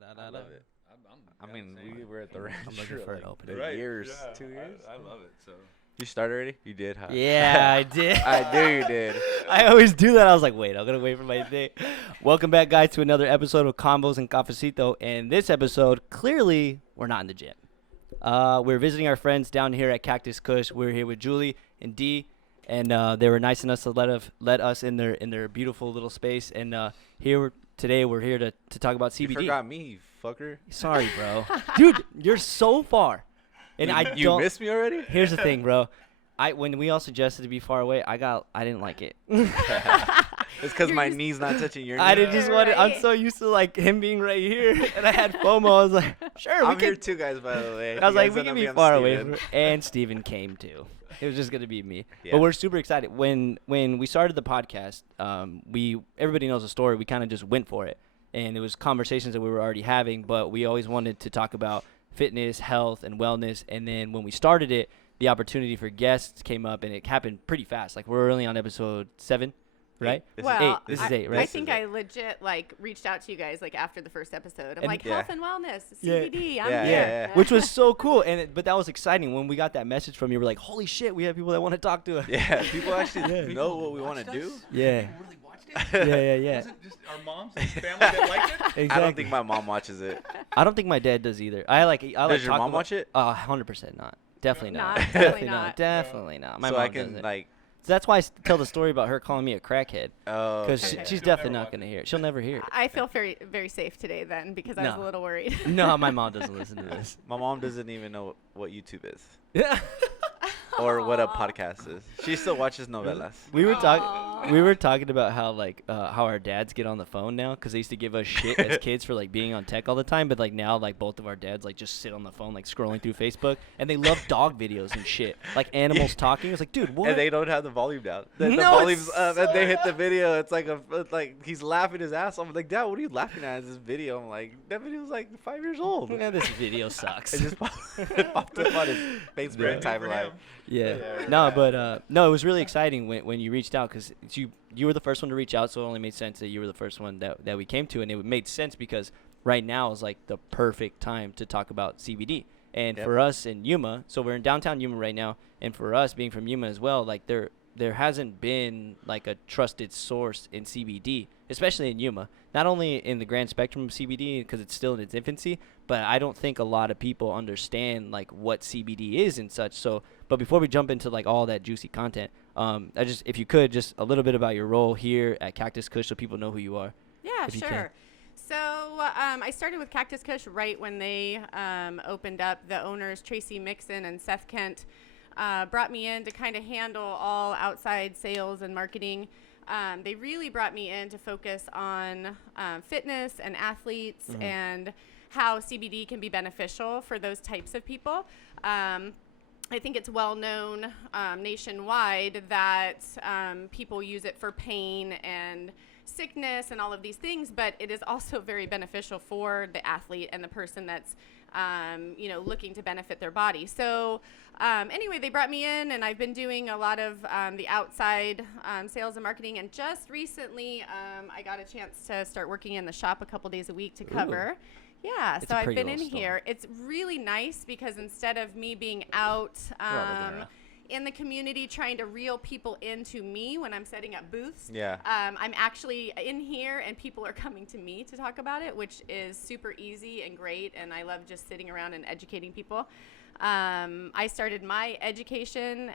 I love it. I mean, we were at the ranch I'm looking for an opening. years, Yeah, 2 years. I love it. So You started already? You did, huh? Yeah, I did. I knew you did. I always do that. I was like, wait, I'm going to wait for my day. Welcome back, guys, to another episode of Convos Cafecito. And this episode, clearly, we're not in the gym. We're visiting our friends down here at Cactus Kush. We're here with Julie and Dee, and they were nice enough to let us in their beautiful little space. And today we're here to talk about CBD. You forgot me, you fucker. Sorry, bro. Dude, you're so far. And You missed me already? Here's the thing, bro. When we all suggested to be far away, I didn't like it. It's because my knee's not touching your knee. I didn't just want it. I'm Right. so used to like him being right here, and I had FOMO. I was like, sure, we I'm here can. too, guys, by the way. I was You like, guys we don't can know be me, I'm far away Steven. from it. And Steven came too. It was just gonna be me. Yeah. But we're super excited. When we started the podcast, everybody knows the story. We kind of just went for it, and it was conversations that we were already having. But we always wanted to talk about fitness, health, and wellness. And then when we started it, the opportunity for guests came up, and it happened pretty fast. Like we're only on episode 7. Right? This is Well, eight. This I, is 8, right? I think I legit reached out to you guys after the first episode. I'm And- like, Yeah. health and wellness, Yeah. CBD. I'm Yeah, here. yeah. Which was so cool, but that was exciting when we got that message from you. We're like, holy shit, we have people that want to talk to us. Yeah, people actually Yeah. know what we want to do. Yeah. People really watched it? Yeah. Was it just our moms and family that liked it? Exactly. I don't think my mom watches it. I don't think my dad does either. I like. Does your talking mom about- watch it? 100% not. Definitely not. Not, Definitely definitely not. not. Definitely not. My So mom I can doesn't. like, So that's why I tell the story about her calling me a crackhead, oh, because okay. she's She'll definitely never not watch gonna it. hear it. She'll never hear it. I feel very, very safe today then because I was No. a little worried. No, my mom doesn't listen to this. My mom doesn't even know what YouTube is Yeah. or what a Aw. podcast is. She still watches novelas. We were talking. Aw. We were talking about how our dads get on the phone now, because they used to give us shit as kids for like being on tech all the time, but like now like both of our dads like just sit on the phone like scrolling through Facebook, and they love dog videos and shit, like animals talking. It's like, dude, what? And they don't have the volume down. The No, volume's it's up, and they so hit the video. It's like he's laughing his ass off. I'm like, Dad, what are you laughing at? It's this video. I'm like, that video's like 5 years old. Yeah, this video sucks. It just popped up on his Facebook Brand new for timeline. him. Yeah. Yeah. No, but no, it was really exciting when you reached out, because you were the first one to reach out, so it only made sense that you were the first one that we came to, and it made sense because right now is like the perfect time to talk about CBD. And Yep. for us in Yuma, so we're in downtown Yuma right now, and for us being from Yuma as well, like there hasn't been like a trusted source in CBD, especially in Yuma. Not only in the grand spectrum of CBD because it's still in its infancy, but I don't think a lot of people understand like what CBD is and such. So, but before we jump into like all that juicy content, if you could, just a little bit about your role here at Cactus Kush so people know who you are. Yeah, if you can. sure. So I started with Cactus Kush right when they opened up. The owners, Tracy Mixon and Seth Kent, brought me in to kind of handle all outside sales and marketing. They really brought me in to focus on fitness and athletes and how CBD can be beneficial for those types of people. I think it's well known nationwide that people use it for pain and sickness and all of these things, but it is also very beneficial for the athlete and the person that's looking to benefit their body. So anyway, they brought me in, and I've been doing a lot of the outside sales and marketing, and just recently I got a chance to start working in the shop a couple days a week to cover. Yeah, It's so a I've pretty been in little store. here. It's really nice because instead of me being out We're all looking around. in the community trying to reel people into me when I'm setting up booths, Yeah. I'm actually in here and people are coming to me to talk about it, which is super easy and great, and I love just sitting around and educating people. I started my education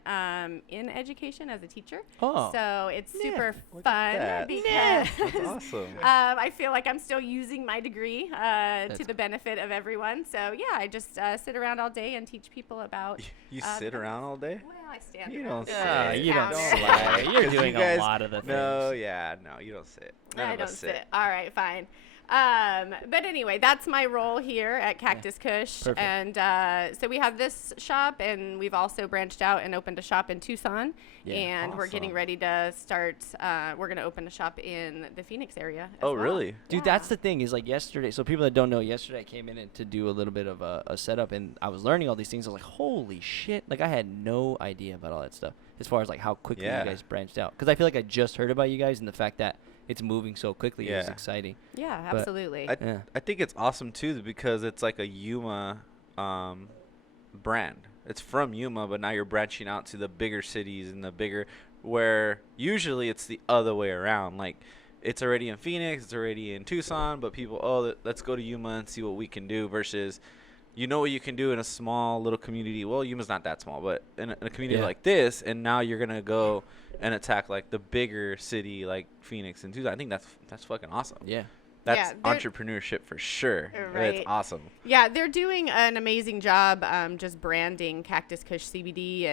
in education as a teacher, Oh. so it's Yeah, super look fun at that. because That's awesome. I feel like I'm still using my degree to That's the benefit of everyone. So yeah, I just sit around all day and teach people about. You sit around all day? Well, I stand. You around don't the sit. Yeah, counter. you don't Don't sit. lie, You're 'cause you doing guys- a lot of the things. No, yeah, no, you don't sit. None I of don't us sit. All right, fine. But anyway, that's my role here at Cactus Kush. Perfect. And so we have this shop, and we've also branched out and opened a shop in Tucson. Yeah, and we're getting awesome. ready to start. We're going to open a shop in the Phoenix area. as Oh, well. really? Dude, that's the thing is like yesterday. So people that don't know, yesterday I came in to do a little bit of a setup, and I was learning all these things. I was like, holy shit! Like I had no idea about all that stuff as far as like how quickly Yeah. you guys branched out. Because I feel like I just heard about you guys and the fact that it's moving so quickly. It's Yeah. exciting. Yeah, But absolutely. Yeah. I think it's awesome too because it's like a Yuma brand. It's from Yuma, but now you're branching out to the bigger cities and the bigger where usually it's the other way around. Like it's already in Phoenix, it's already in Tucson, but people, let's go to Yuma and see what we can do versus you know what you can do in a small little community. Well, Yuma's not that small, but in a community Yeah. like this, and now you're going to go and attack like the bigger city like Phoenix and Tucson. I think that's fucking awesome. Yeah. That's Yeah, they're- entrepreneurship for sure. Right. It's awesome. Yeah, they're doing an amazing job just branding Cactus Kush CBD,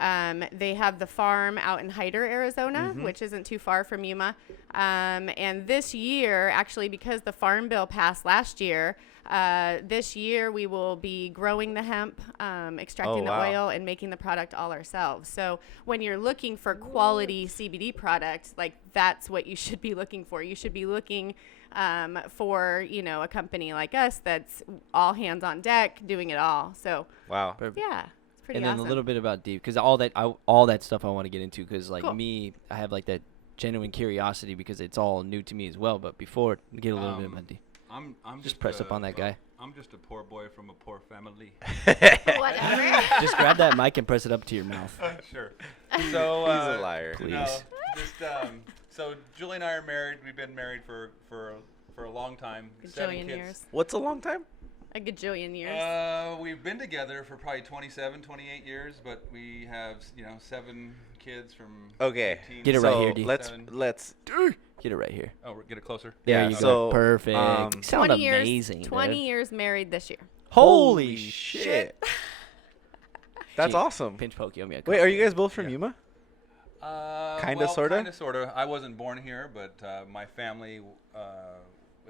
and they have the farm out in Hyder, Arizona, which isn't too far from Yuma. And this year, actually, because the farm bill passed last year, this year we will be growing the hemp, extracting the wow. oil, and making the product all ourselves. So when you're looking for quality CBD products, like that's what you should be looking for. You should be looking for, you know, a company like us that's all hands on deck doing it all. So Wow. yeah, it's pretty And then awesome. a little bit about Deep, because all that stuff I want to get into, because like Cool. me, I have like that genuine curiosity because it's all new to me as well. But before, get a little bit about Deep. I'm Just press up on that guy. I'm just a poor boy from a poor family. Whatever. Just grab that mic and press it up to your mouth. Sure. So He's a liar. Please. No, just so Julie and I are married. We've been married for a long time. 7 Gajillion kids. years. What's a long time? A gajillion years. We've been together for probably 27, 28 years, but we have 7 kids from. Okay. 18, Get it right So here, D. let's Get it right here. Oh, get it closer. There Yeah, you so, go. Perfect. Sound 20 years, amazing. 20 dude. years married this year. Holy shit. That's Gee, awesome. Pinch poke you. Wait, are you guys both from Yeah. Yuma? Kinda, sorta? Kinda, sorta. I wasn't born here, but my family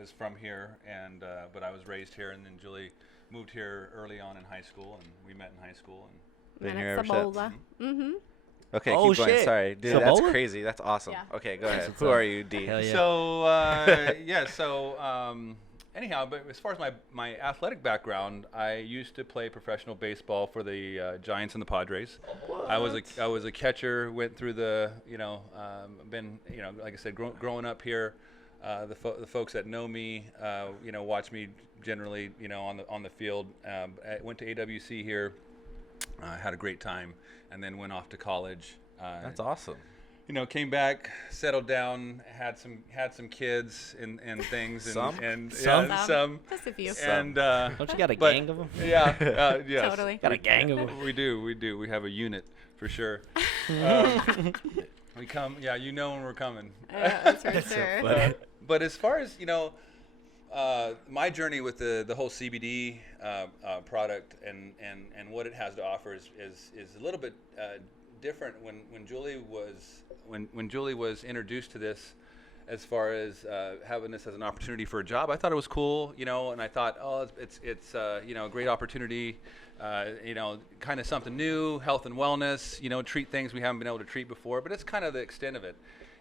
is from here, and but I was raised here, and then Julie moved here early on in high school, and we met in high school. And Been And here it's ever since. Sabola. Mm-hmm. Okay, Oh, keep going. shit. Sorry, dude. That's Sabola? crazy. That's awesome. Yeah. Okay, go ahead. That's Who what's up. are you, D? Hell yeah. So yeah, so anyhow, but as far as my athletic background, I used to play professional baseball for the Giants and the Padres. I was a catcher. Went through the been like I said, growing up here. The folks that know me, watch me generally, on the field. I went to AWC here, had a great time, and then went off to college. That's awesome. Came back, settled down, had some kids and things, and Some? and Some? yeah, some, Just a few. and Don't you got a but- gang of them? yeah, yes. Totally. Got a gang of them. We do. We have a unit for sure. We come, yeah, when we're coming. Yeah, that's for sure. funny. But as far as my journey with the whole CBD product and what it has to offer is a little bit different. When Julie was introduced to this, as far as having this as an opportunity for a job, I thought it was cool, and I thought, oh, it's a great opportunity, kind of something new, health and wellness, treat things we haven't been able to treat before. But it's kind of the extent of it.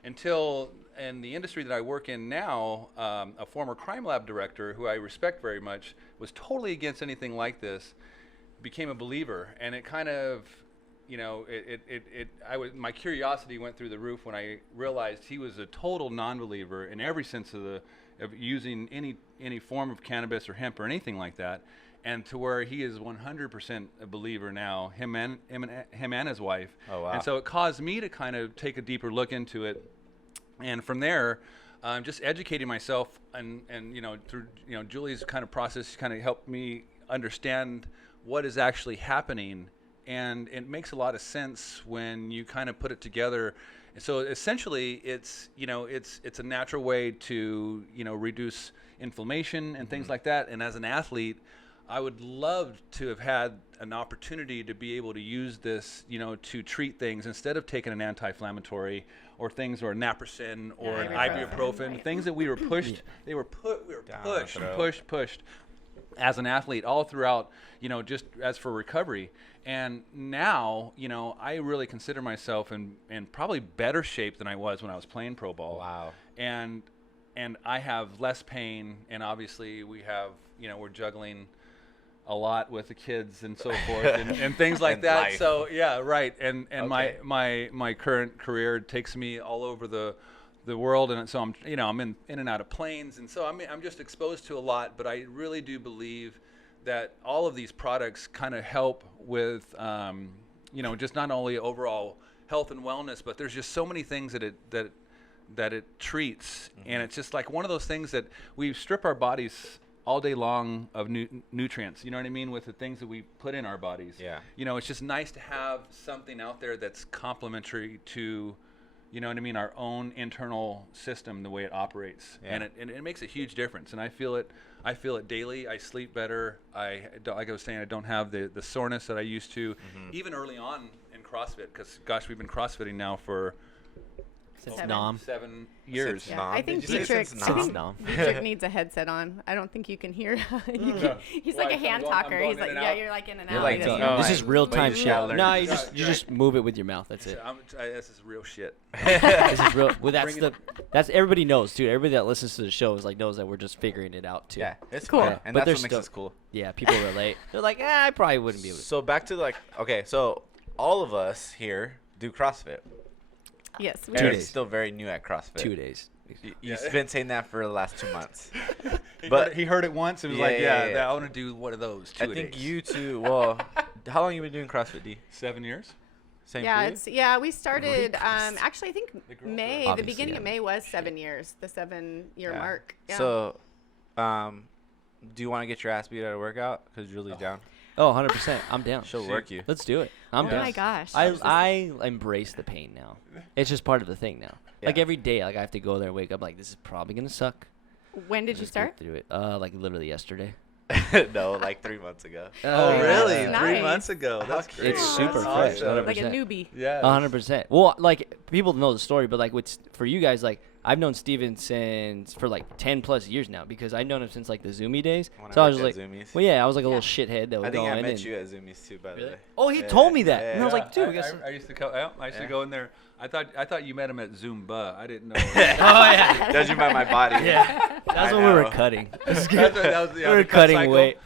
Until in the industry that I work in now, a former crime lab director who I respect very much was totally against anything like this, became a believer, and it kind of, my curiosity went through the roof when I realized he was a total non-believer in every sense of using any form of cannabis or hemp or anything like that, and to where he is 100% a believer now, him and his wife. Oh, wow. And so it caused me to kind of take a deeper look into it. And from there, just educating myself and through Julie's kind of process kind of helped me understand what is actually happening, and it makes a lot of sense when you kind of put it together. So essentially, it's a natural way to reduce inflammation and things like that. And as an athlete, I would love to have had an opportunity to be able to use this, to treat things instead of taking an anti-inflammatory or things or naproxen or an ibuprofen, Right. things that we were pushed. We were Down the throat. pushed as an athlete all throughout, just as for recovery. And now, I really consider myself in probably better shape than I was when I was playing pro ball. Wow. And I have less pain, and obviously we have, we're juggling a lot with the kids and so forth and things like And that. life. So yeah, right. And Okay. my current career takes me all over the the world, and so I'm in and out of planes, and so I'm just exposed to a lot. But I really do believe that all of these products kind of help with just not only overall health and wellness, but there's just so many things that it treats, and it's just like one of those things that we strip our bodies all day long of nutrients, you know what I mean, with the things that we put in our bodies. Yeah. It's just nice to have something out there that's complementary to, you know what I mean, our own internal system, the way it operates. Yeah. And it makes a huge difference, and I feel it daily. I sleep better. Like I was saying, I don't have the soreness that I used to, even early on in CrossFit, because gosh, we've been CrossFitting now for Since Seven. Nom. 7 years. Yeah, Nom? I think Did you say Dietrich, since I think Nom? Dietrich needs a headset on. I don't think you can hear. He's like Why, a hand I'm talker. going He's like, in and yeah, out? you're like in and You're out. like, He doesn't- oh, This I- is real but time you shit. gotta learn No, to you do just that. you just move it with your mouth. That's it. This is real shit. This is real. Well, that's Bring that's everybody knows, dude. Everybody that listens to the show is like knows that we're just figuring it out too. Yeah, it's Cool. cool, Yeah, and but that's there's what makes still- us cool. Yeah, people relate. They're like, I probably wouldn't be able to. So back to okay, so all of us here do CrossFit. Yes. we- Two Eric's days. still very new at CrossFit. 2 days. You've been saying that for the last 2 months. He heard it once and was like, Yeah. I want to do one of those. I think you two. Well, how long you been doing CrossFit, D? 7 years. Same Yeah, for you? we started. Actually, I think The girls May. are- The beginning of Obviously, May was 7 years. The 7-year Yeah. mark. Yeah. So, do you want to get your ass beat at a workout? Because Julie's down. Oh, 100%. I'm down. She'll work you. Let's do it. I'm oh down. my gosh. I embrace the pain now. It's just part of the thing now. Like Yeah. every day, like I have to go there and wake up like this is probably gonna suck. When did you Just get start? through it? Like literally yesterday. No, like 3 months ago. Oh, really? Nice. 3 months ago. That's It's great. It's super That's fresh. awesome. Like a 100%. newbie. Yeah. 100%. Well, like people know the story, but like for you guys, like I've known Steven for like 10 plus years now because I've known him since like the Zoomy days. When So I was worked like, at Zoomies. well, yeah, I was like a Yeah. little shithead that would I think go I in met and you at Zoomies too, by the way. Oh, he Yeah, told me that, yeah, and I was yeah. like, dude, I guess. I used to go. I used to Yeah. go in there. I thought you met him at Zumba. I didn't know. Oh yeah, Judging by my body. yeah. That's I when we were know. cutting. We were cutting weight.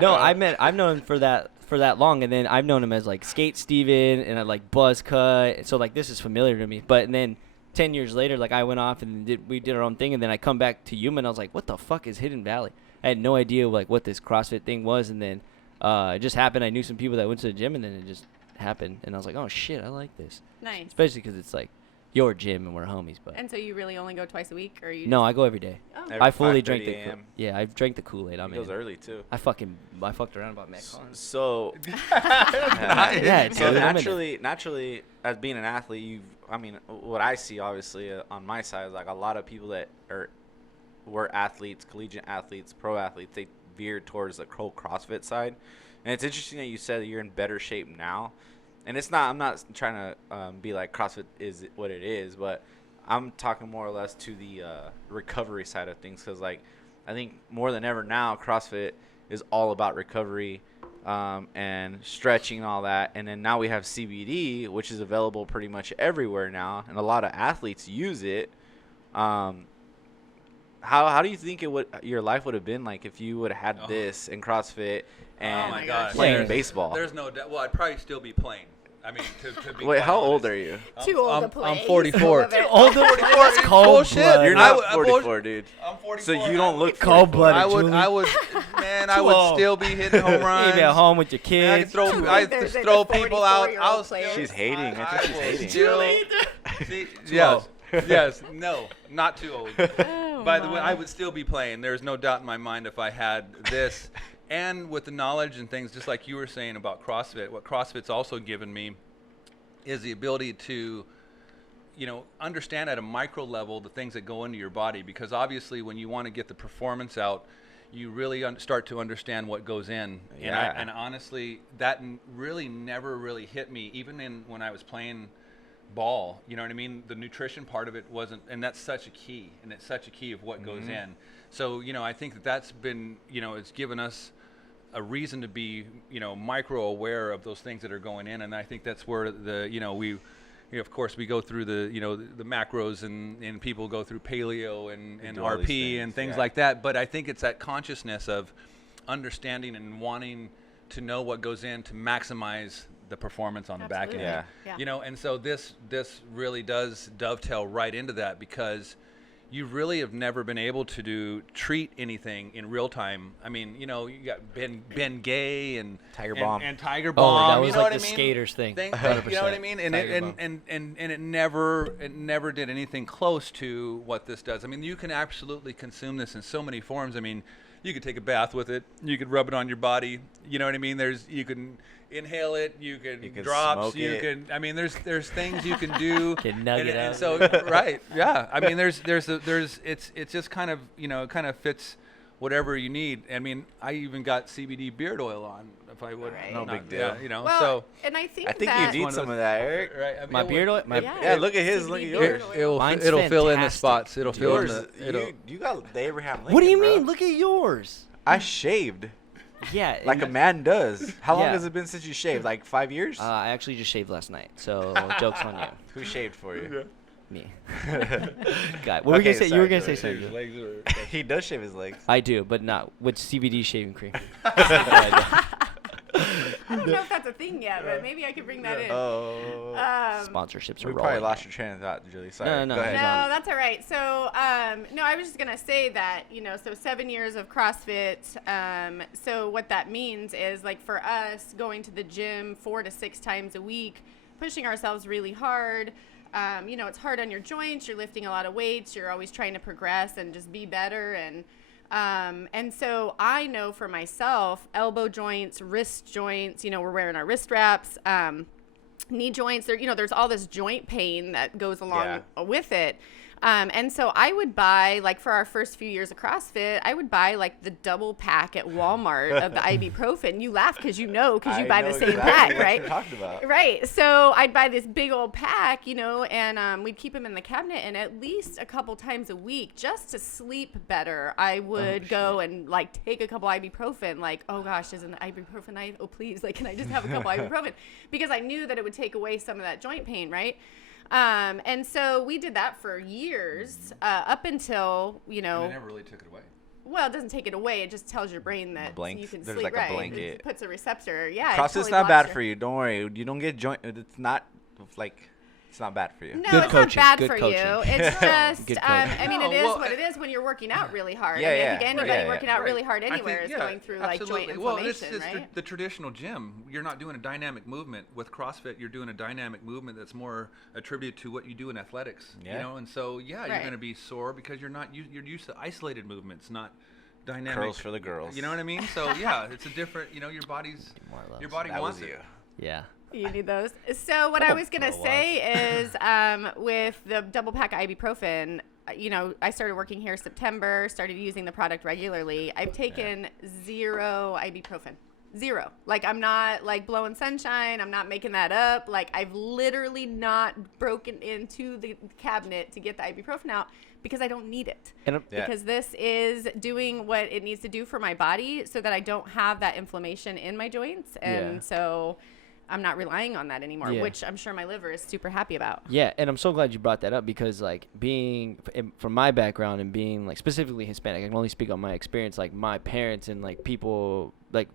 No, I've known him for that long, and then I've known him as like Skate Steven and I like Buzz Cut. So like this is familiar to me. But then 10 years later, like I went off and we did our own thing, and then I come back to Yuma and I was like, what the fuck is Hidden Valley? I had no idea like what this CrossFit thing was, and then it just happened. I knew some people that went to the gym, and then it just happened, and I was like, oh shit, I like this, Nice. especially because it's like your gym and we're homies. But And so you really only go twice a week, or you? no, I go every day. Oh. Every I fully 5:30 drank the a.m. yeah, I've drank the Kool-Aid. He I'm goes in. early too. I fucked around about Metcon. So Yeah, so dude, I'm in it. naturally, as being an athlete, I mean, what I see obviously on my side is like a lot of people that were athletes, collegiate athletes, pro athletes. They veer towards the whole CrossFit side, and it's interesting that you said that you're in better shape now. And it's not. I'm not trying to be like CrossFit is what it is, but I'm talking more or less to the recovery side of things, because like I think more than ever now, CrossFit is all about recovery. And stretching and all that, and then now we have CBD, which is available pretty much everywhere now, and a lot of athletes use it. How do you think your life would have been like if you would have had this in CrossFit and my gosh. playing Yeah. baseball? There's no doubt. Well, I'd probably still be playing. I mean, to be Wait, quite how old honest. are you? Too old to I'm play. He's 44. full of it. Older, that's cold Bullshit. blood. You're I not w- I 44, dude. I'm 44. So you don't look Cold 44. blooded. I would, Julie. I would, man, I Too would old. still be hitting home You runs. be at home with your I could kids. throw, Julie, I there's just a throw people out. 44-year-old I'll player. still, She's hating. I think she's hating. Still, see, yes, yes, no, not too old. Oh, By the way, my. I would still be playing. There's no doubt in my mind if I had this, and with the knowledge and things, just like you were saying about CrossFit. What CrossFit's also given me is the ability to, understand at a micro level the things that go into your body. Because obviously, when you want to get the performance out, you really start to understand what goes in. Yeah. And honestly, that really never really hit me, even when I was playing ball. You know what I mean? The nutrition part of it wasn't, and that's such a key, and it's such a key of what goes in. So, I think that's been, it's given us a reason to be, micro aware of those things that are going in. And I think that's where of course, we go through the macros, and people go through paleo and do all these RP and things, things yeah. like that. But I think it's that consciousness of understanding and wanting to know what goes in to maximize the performance on the back end. Absolutely. Yeah. You know, and so this really does dovetail right into that, because you really have never been able to treat anything in real time. I mean, you know, you got Ben Gay and Tiger Bomb. and Tiger Oh, Bomb. that was you know like what the I mean? skaters thing. You 100%. know what I mean? And Tiger Bomb. and it never did anything close to what this does. I mean, you can absolutely consume this in so many forms. I mean, you could take a bath with it. You could rub it on your body. You know what I mean? You can inhale it. You can drops. smoke You it. can. I mean, there's things you can do. Can nug and, it and out. so right, yeah. I mean, it's just kind of, you know, it kind of fits whatever you need. I mean, I even got CBD beard oil on if I would. Right. No big not- deal. Yeah, you know. Well, so and I think I think that you one need of some those- of that, Eric. right. I mean, My it beard will- oil. My Yeah, look at his. CBD Look at beard yours. oil. Mine's It'll fill in the fantastic. spots. It'll fill in Yours, the. It'll, you got the Abraham Lincoln. What do you bro. mean? Look at yours. I shaved Yeah. like a man does. How long Yeah. has it been since you shaved? Like 5 years? I actually just shaved last night, so joke's on you. Who shaved for you? Me. God, what were you gonna say? You were sorry, gonna say sorry. something. He does shave his legs. I do, but not with CBD shaving cream. I don't know if that's a thing yet, but maybe I could bring that in. Oh. Sponsorships are We rolling. probably lost your train of thought, Julie. Sorry. No, no, Go no. ahead. No, that's all right. So, no, I was just going to say that, you know, so 7 years of CrossFit. So what that means is, like, for us, going to the gym 4 to 6 times a week, pushing ourselves really hard. You know, it's hard on your joints. You're lifting a lot of weights. You're always trying to progress and just be better. And so I know for myself, elbow joints, wrist joints, you know, we're wearing our wrist wraps, knee joints, there, you know, there's all this joint pain that goes along with it. And so I would buy, like, for our first few years of CrossFit, I would buy, like, the double pack at Walmart of the ibuprofen. You laugh because you I buy know the same exactly pack, what right? you're talking about. Right. So I'd buy this big old pack, you know, and we'd keep them in the cabinet. And at least a couple times a week, just to sleep better, I would go and, like, take a couple ibuprofen. Like, oh gosh, isn't the ibuprofen nice? Oh please, like, can I just have a couple ibuprofen? Because I knew that it would take away some of that joint pain, right? And so we did that for years, up until, you And know, they never really took it away. well, it doesn't take it away. It just tells your brain that Blanks. you can There's sleep, like a right? blanket. It puts a receptor. Yeah. it CrossFit's totally not blocks bad your- for you. Don't worry. You don't get joint. It's not like it's not bad for you. No, Good it's coaching, not bad good for coaching. you. It's just, Good I mean, it No, is well, what it is when you're working out really hard. Yeah, I mean, yeah, I think anybody right, yeah, working out Right. really hard I anywhere think, is going through, like, joint absolutely. Well, inflammation, it's right? the traditional gym. You're not doing a dynamic movement. With CrossFit, you're doing a dynamic movement that's more attributed to what you do in athletics. Yeah. You know, and so you're Right. going to be sore because you're used to isolated movements, not dynamic. Curls for the girls. You know what I mean? So yeah, it's a different. You know, your body That wants was it. you. Yeah. You need those. So what I was gonna Pro say is, with the double pack ibuprofen, you know, I started working here September, started using the product regularly. I've taken 0 ibuprofen. 0. Like, I'm not, like, blowing sunshine. I'm not making that up. Like, I've literally not broken into the cabinet to get the ibuprofen out because I don't need it. And Yeah. Because this is doing what it needs to do for my body so that I don't have that inflammation in my joints. And Yeah. so I'm not relying on that anymore, Yeah. which I'm sure my liver is super happy about. Yeah, and I'm so glad you brought that up because, like, being from my background and being, like, specifically Hispanic, I can only speak on my experience. Like, my parents and, like, people, like,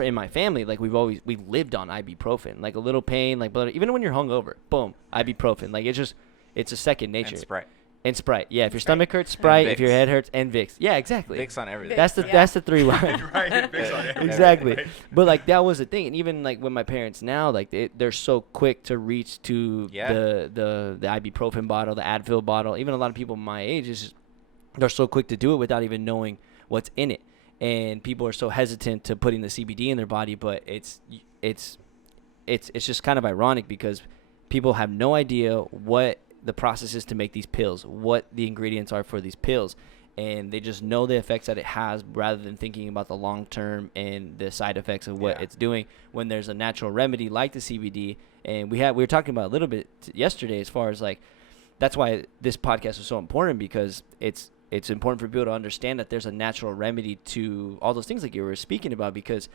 in my family, like, we lived on ibuprofen. Like, a little pain, like, blood, even when you're hungover, boom, ibuprofen. Like, it's a second nature. And Sprite. And Sprite. Yeah, if your stomach hurts, Sprite. If your Vicks. head hurts, and Vicks. Yeah, exactly. Vicks on everything. That's the Yeah. that's the 3 line. Right. Based on everything. Exactly. Right. But, like, that was the thing. And even, like, with my parents now, like, they're so quick to reach to Yeah. the ibuprofen bottle, the Advil bottle. Even a lot of people my age, they're so quick to do it without even knowing what's in it. And people are so hesitant to putting the CBD in their body, but it's just kind of ironic because people have no idea what the process is to make these pills, what the ingredients are for these pills, and they just know the effects that it has rather than thinking about the long term and the side effects of what Yeah. it's doing when there's a natural remedy like the CBD. And we were talking about a little bit yesterday as far as, like, that's why this podcast is so important, because it's important for people to understand that there's a natural remedy to all those things like you were speaking about, because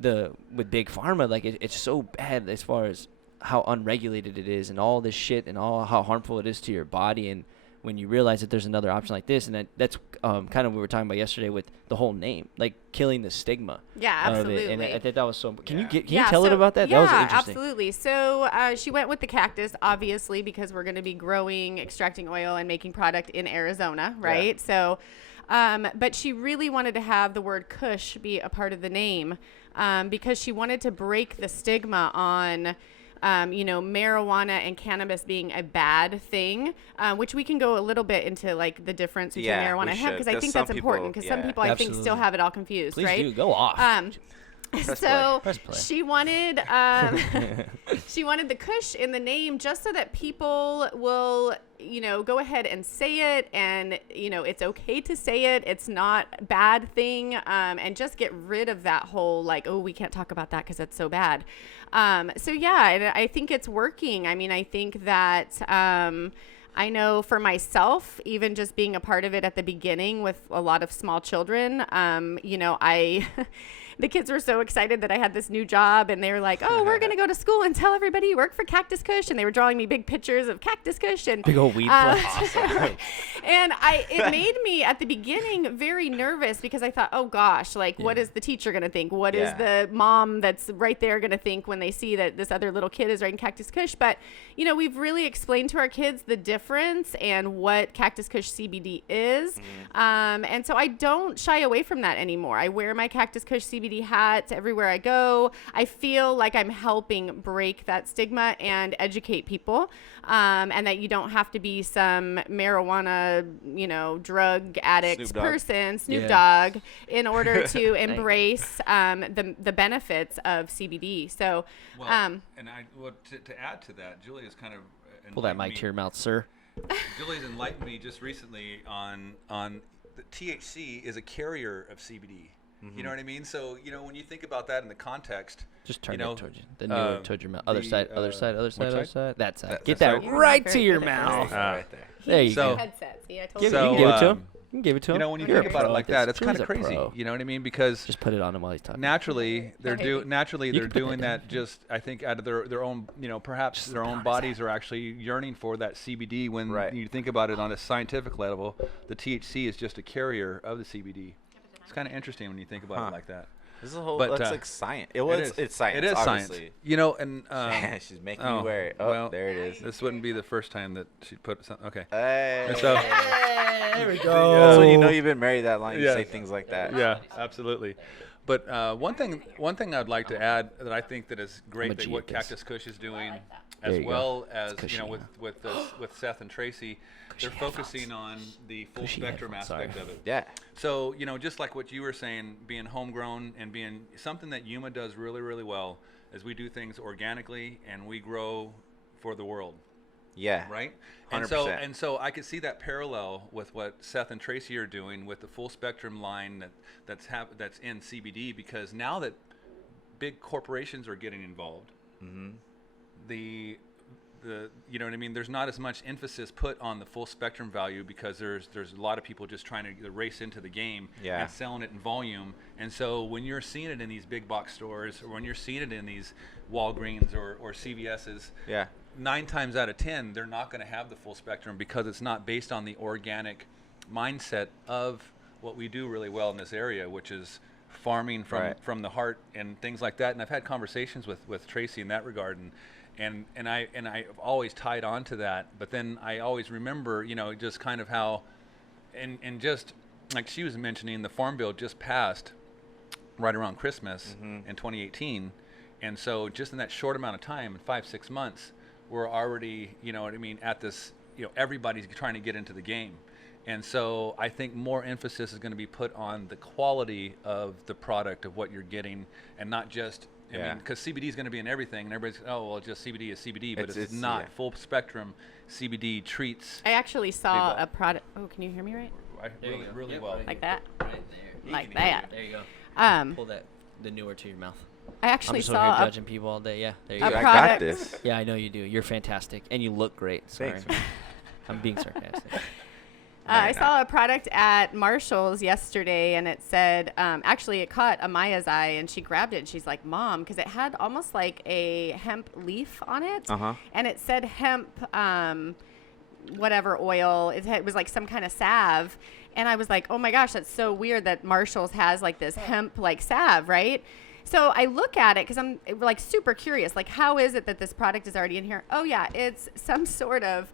with big pharma, like, it's so bad as far as how unregulated it is and all this shit and all how harmful it is to your body. And when you realize that there's another option like this, and that's kind of what we were talking about yesterday with the whole name, like killing the stigma. Yeah, of absolutely. it. And I think that was so. Can Yeah. you tell it about that? Yeah, That was interesting. absolutely. So she went with the cactus, obviously, because we're going to be growing, extracting oil, and making product in Arizona, right? Yeah. So, but she really wanted to have the word Kush be a part of the name because she wanted to break the stigma on marijuana and cannabis being a bad thing, which we can go a little bit into like the difference between marijuana we and hemp, should, because I think that's important, because some people I think still Absolutely. have it all confused, Please right? do go off. Press So Press play. she wanted she wanted the Kush in the name just so that people will go ahead and say it, and it's okay to say it, it's not a bad thing, and just get rid of that whole like, oh, we can't talk about that because that's so bad. So yeah, and I think it's working. I mean, I think that I know for myself, even just being a part of it at the beginning with a lot of small children, I the kids were so excited that I had this new job, and they were like, oh, we're going to go to school and tell everybody you work for Cactus Kush. And they were drawing me big pictures of Cactus Kush. And, Big old weed plants. and it made me at the beginning very nervous, because I thought, oh gosh, like what is the teacher going to think? What is the mom that's right there going to think when they see that this other little kid is writing Cactus Kush? But, we've really explained to our kids the difference and what Cactus Kush CBD is. And so I don't shy away from that anymore. I wear my Cactus Kush CBD hat everywhere I go. I feel like I'm helping break that stigma and educate people, and that you don't have to be some marijuana, drug addict Snoop Dogg, in order to embrace the benefits of CBD. So, And to add to that, Julia's kind of Pull that mic to your mouth, sir. Julia's enlightened me just recently on the THC is a carrier of CBD. You know what I mean? So, when you think about that in the context, Just turn it towards you. The newer towards your mouth. Other side. That side. That side. Get that that side? right Very to your good at mouth. right there. There you So- go. headset. See, I told You you. can give it to him. You can give it to him. when you You're think a about it pro like at that, this. it's kind of Julie's a crazy. pro. You know what I mean? Because Just put it on him while he's talking. naturally they're Okay. naturally You they're can put doing that that just, I think, out of their own, perhaps their own bodies are actually yearning for that CBD. When Right. you think about it on a scientific level, the THC is just a carrier of the CBD. It's kind of interesting when you think about it like that. This is a whole. But, That's like science. It's science. It is obviously. science. And She's making me wear it. Oh, well, there it is. This wouldn't be the first time that she put something. Okay. Hey. And so, There we That's when you know you've been married that long. You Yeah. say things like that. yeah, absolutely. But one thing I'd like to add that I think that is I'm a great that G what at this. Cactus Kush is doing, There as you go. well as cushy now. with Seth and Tracy, they're focusing on the full Cushy spectrum headphones, aspect sorry. of it. Yeah. So, just like what you were saying, being homegrown and being something that Yuma does really, really well, is we do things organically and we grow for the world, Yeah. right? 100%. And so I could see that parallel with what Seth and Tracy are doing with the full spectrum line that's in CBD, because now that big corporations are getting involved, the you know what I mean, there's not as much emphasis put on the full spectrum value, because there's a lot of people just trying to race into the game and selling it in volume. And so when you're seeing it in these big box stores, or when you're seeing it in these Walgreens or CVS's, 9 times out of 10 they're not going to have the full spectrum, because it's not based on the organic mindset of what we do really well in this area, which is farming from the heart and things like that. And I've had conversations with Tracy in that regard, and I've always tied on to that. But then I always remember, just kind of how, and just like she was mentioning, the Farm Bill just passed right around Christmas in 2018. And so just in that short amount of time, in 5-6 months, we're already, at this, everybody's trying to get into the game. And so I think more emphasis is going to be put on the quality of the product, of what you're getting, and not just, because CBD is going to be in everything, and everybody's, just CBD is CBD, but it's not full spectrum. CBD treats. I actually saw a product. Oh, can you hear me right? Really well. Like that? Right there. Like that. There you go. Pull Pull the newer to your mouth. I actually I'm just over saw here a judging people all day. Yeah, there you a go. I product. got this. Yeah, I know you do. You're fantastic, and you look great. Sorry. Thanks, man. I'm being sarcastic. I saw a product at Marshall's yesterday, and it said, actually, it caught Amaya's eye, and she grabbed it, and she's like, Mom, because it had almost like a hemp leaf on it, and it said hemp, whatever oil. It was like some kind of salve. And I was like, oh my gosh, that's so weird that Marshall's has like this hemp like salve, right? So I look at it because I'm like super curious, like how is it that this product is already in here? Oh yeah, it's some sort of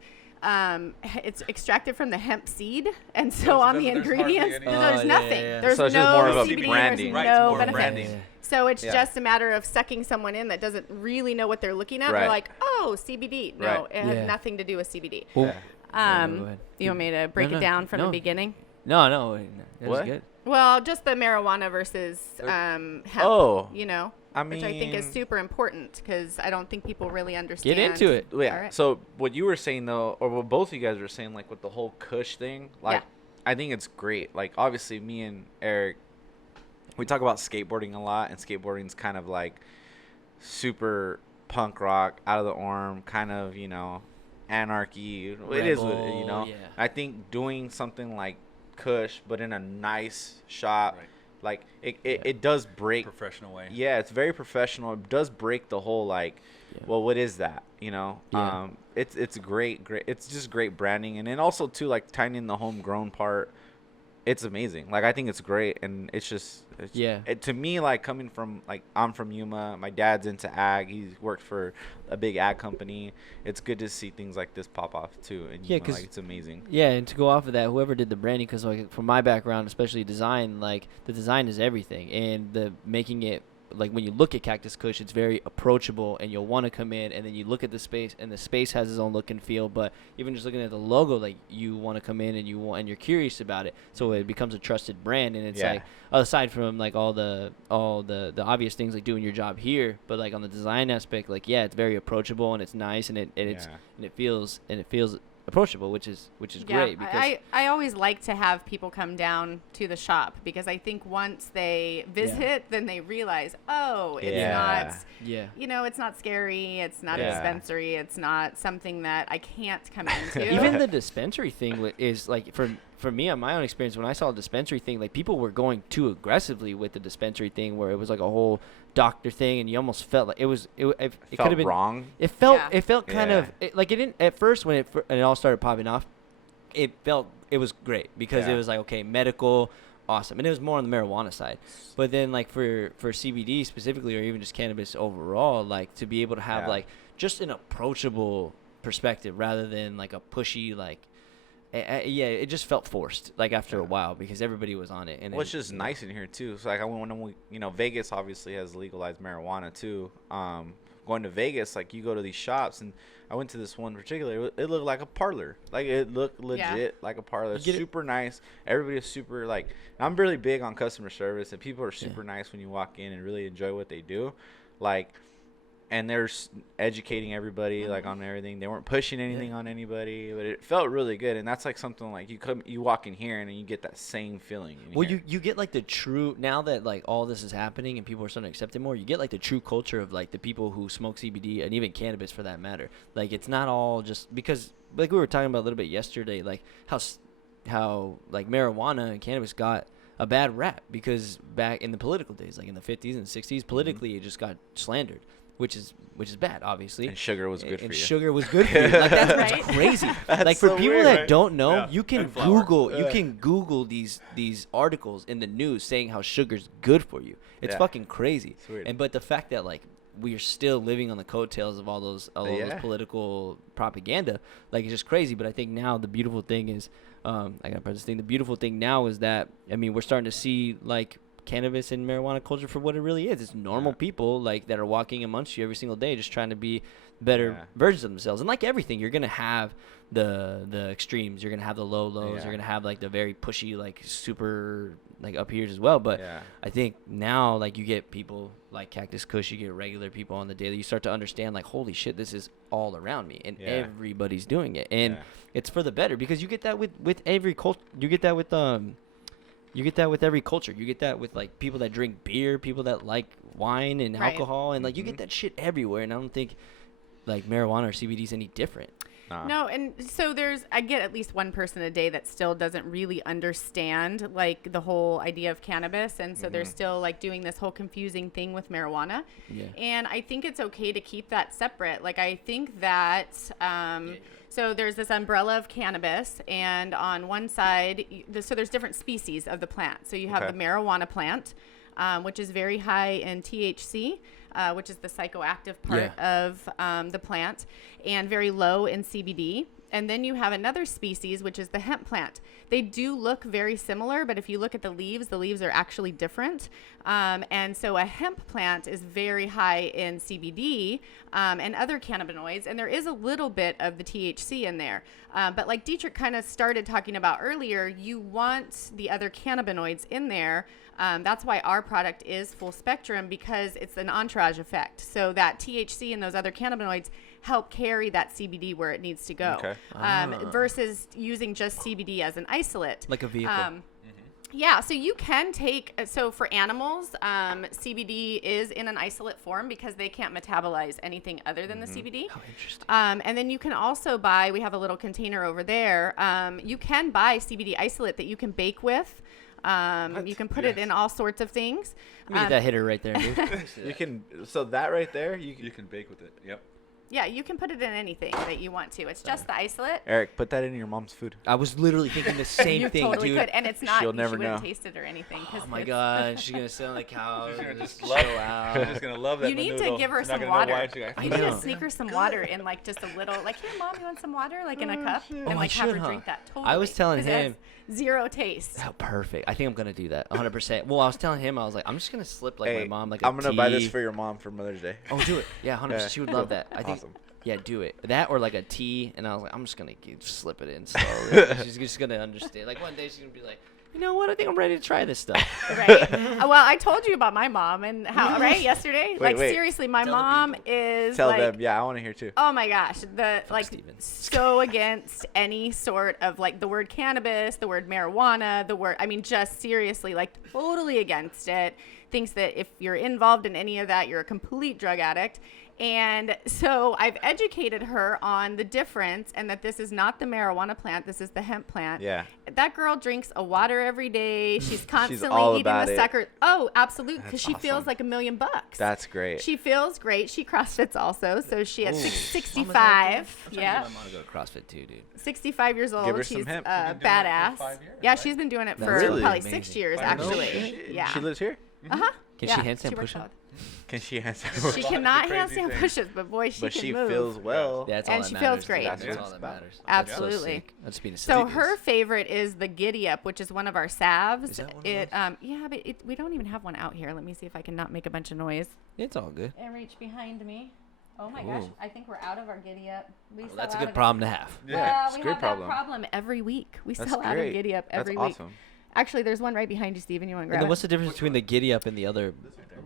it's extracted from the hemp seed, and so on the there's hardly ingredients, any- there's nothing. There's So it's no just more of a CBD, branding. there's Right, it's no more benefit. branding. So it's Yeah. just a matter of sucking someone in that doesn't really know what they're looking at. Right. They're like, oh, CBD. No, Right. it Yeah. has nothing to do with CBD. Well, Yeah. yeah, no, go ahead. You want me to break No, it down from no. the beginning? No, that was What? good. Well, just the marijuana versus hemp. Oh. You know, I which I think is mean- super important because I don't think people really understand. Get into it. Yeah. All right. So what you were saying though, or what both of you guys were saying, like with the whole Kush thing, like Yeah. I think it's great. Like obviously, me and Eric, we talk about skateboarding a lot, and skateboarding's kind of like super punk rock, out of the norm, kind of anarchy. It is what it, Rebel, yeah. I think doing something like Kush, but in a nice shop, Right. like it does break. Professional way. Yeah, it's very professional. It does break the whole like, Yeah. well, what is that? Yeah. It's great. It's just great branding, and then also too like tying in the homegrown part. It's amazing. Like I think it's great, and it's just Yeah. to me, like coming from like I'm from Yuma. My dad's into ag. He's worked for a big ag company. It's good to see things like this pop off too. And Yeah, Yuma, 'cause- like, it's amazing. Yeah, and to go off of that, whoever did the branding, because like from my background, especially design, like the design is everything, and the making it like when you look at Cactus Kush, it's very approachable, and you'll want to come in, and then you look at the space, and the space has its own look and feel. But even just looking at the logo, like you want to come in and you're curious about it, so it becomes a trusted brand, and it's Yeah. like aside from like all the obvious things like doing your job here, but like on the design aspect, like yeah, it's very approachable and it's nice and it feels approachable, which is great because I always like to have people come down to the shop because I think once they visit, then they realize, oh, it's Yeah. not, yeah. it's not scary. It's not a Yeah. dispensary. It's not something that I can't come into. Even the dispensary thing is like for me on my own experience, when I saw a dispensary thing, like people were going too aggressively with the dispensary thing where it was like a whole doctor thing, and you almost felt like it could felt have been wrong. It felt Yeah. kind of like it didn't at first when it all started popping off. It was great because Yeah. it was like okay, medical, awesome, and it was more on the marijuana side. But then like for CBD specifically, or even just cannabis overall, like to be able to have Yeah. like just an approachable perspective rather than like a pushy like. Yeah, it just felt forced like after a while because everybody was on it. And Which is nice in here too. So like when we, Vegas obviously has legalized marijuana too. Going to Vegas, like you go to these shops, and I went to this one particular. It looked like a parlor. Like it looked legit like a parlor. get it- Super nice. Everybody is super like. I'm really big on customer service, and people are super nice when you walk in and really enjoy what they do. Like. And they're educating everybody like on everything. They weren't pushing anything on anybody, but it felt really good. And that's like something like you walk in here and you get that same feeling. Well, you get like the true now that like all this is happening and people are starting to accept it more. You get like the true culture of like the people who smoke CBD and even cannabis for that matter. Like it's not all just because like we were talking about a little bit yesterday, like how like marijuana and cannabis got a bad rap because back in the political days, like in the 50s and 60s, politically it just got slandered. Which is bad, obviously. And sugar was good and for you. sugar was good for you. Like that's Right? crazy. That's Like for so people weird, that right? don't know, Yeah. you can And flour. Google these articles in the news saying how sugar's good for you. It's Yeah. fucking crazy. It's weird. And but the fact that like we are still living on the coattails of all those Yeah. political propaganda, like it's just crazy. But I think now the beautiful thing is, I gotta press this thing. The beautiful thing now is that we're starting to see like cannabis and marijuana culture for what it really is. It's normal people like that are walking amongst you every single day just trying to be better versions of themselves. And like everything, you're gonna have the extremes, you're gonna have the lows, you're gonna have like the very pushy like super like up here's as well. But I think now like you get people like Cactus Kush, you get regular people on the daily, you start to understand like holy shit, this is all around me and everybody's doing it, and it's for the better because you get that with every culture. You get that with every culture. You get that with like people that drink beer, people that like wine and Right. alcohol, and like you get that shit everywhere. And I don't think like marijuana or CBD is any different. Nah. No, and so I get at least one person a day that still doesn't really understand like the whole idea of cannabis. And so they're still like doing this whole confusing thing with marijuana. Yeah. And I think it's okay to keep that separate. Like, I think that, so there's this umbrella of cannabis, and on one side, so there's different species of the plant. So you have Okay. the marijuana plant, which is very high in THC, which is the psychoactive part of the plant, and very low in CBD. And then you have another species, which is the hemp plant. They do look very similar, but if you look at the leaves are actually different. And so a hemp plant is very high in CBD and other cannabinoids, and there is a little bit of the THC in there. But like Dietrich kind of started talking about earlier, you want the other cannabinoids in there. That's why our product is full spectrum, because it's an entourage effect. So that THC and those other cannabinoids help carry that CBD where it needs to go. Okay. Versus using just CBD as an isolate. Like a vehicle. Yeah, so you can take, so for animals, CBD is in an isolate form because they can't metabolize anything other than the CBD. How interesting. And then you can also buy, we have a little container over there, you can buy CBD isolate that you can bake with. You can put it in all sorts of things. Let me get that hitter right there, dude. You can. So that right there, You can bake with it. Yep. Yeah, you can put it in anything that you want to. It's just the isolate. Eric, put that in your mom's food. I was literally thinking the same You thing, totally dude. could, and it's not. She'll never she wouldn't know. taste it or anything. Oh my god, she's gonna sit on the couch. She's gonna and just chill love out. She's just gonna love that. You need to menudo. give her She's not some gonna know why water. she- I You need know. to sneak her some water in like just a little, like, here, mom, you want some water, like in a cup, and I like have her should, huh? drink that. Totally. I was telling 'Cause it has him- zero taste. Oh, perfect. I think I'm gonna do that 100%. Well, I was telling him, I was like, I'm just gonna slip like my Hey, mom, like I'm gonna buy this tea. for your mom for Mother's Day. Oh, do it. Yeah, 100%. Yeah. She would love that. I think. Awesome. Yeah, do it. That or like a tea, and I was like, I'm just gonna slip it in slowly. She's just gonna understand. Like one day she's gonna be like, you know what? I think I'm ready to try this stuff. Right. Well, I told you about my mom and how, right, yesterday. Like wait. seriously, my Tell the mom is Tell like, them. Yeah, I want to hear too. oh my gosh, Steven. so against any sort of like the word cannabis, the word marijuana, I mean, just seriously, like totally against it. Thinks that if you're involved in any of that, you're a complete drug addict. And so I've educated her on the difference, and that this is not the marijuana plant. This is the hemp plant. Yeah. That girl drinks a water every day. She's constantly all eating about the it. sucker. Oh, absolutely. Because That's she feels awesome. like $1 million. That's great. She feels great. She CrossFits also. So she at Ooh. 65. I'm trying to Yeah. get my mom to go to CrossFit too, dude. 65 years old. Give her She's some hemp. You've been doing it badass. for 5 years, Yeah, right? she's been doing it That's for really probably amazing. 6 years, Wow. No actually. shit. Yeah. She lives here. Uh-huh. Can yeah, she handstand works push-up? out. Can she answer? She Lots of cannot crazy handstand things. pushes, but boy, she But can she move. feels well. Yeah, that's And all that she matters. feels great. That's That's all what that it's about. matters. Absolutely. So sick. I'll just be in a So sick her is- favorite is the Giddy Up, which is one of our salves. Is that one of it yeah, but we don't even have one out here. Let me see if I can not make a bunch of noise. It's all good. And reach behind me. Oh my gosh, Ooh. I think we're out of our Giddy Up. We Well, sell that's a out good of problem to have. Yeah, Well, it's a we great have problem. that problem every week. We That's sell out of great. Giddy Up every That's week. awesome. Actually, there's one right behind you, Steven. You want to And grab then it? what's the difference between the giddy up and the other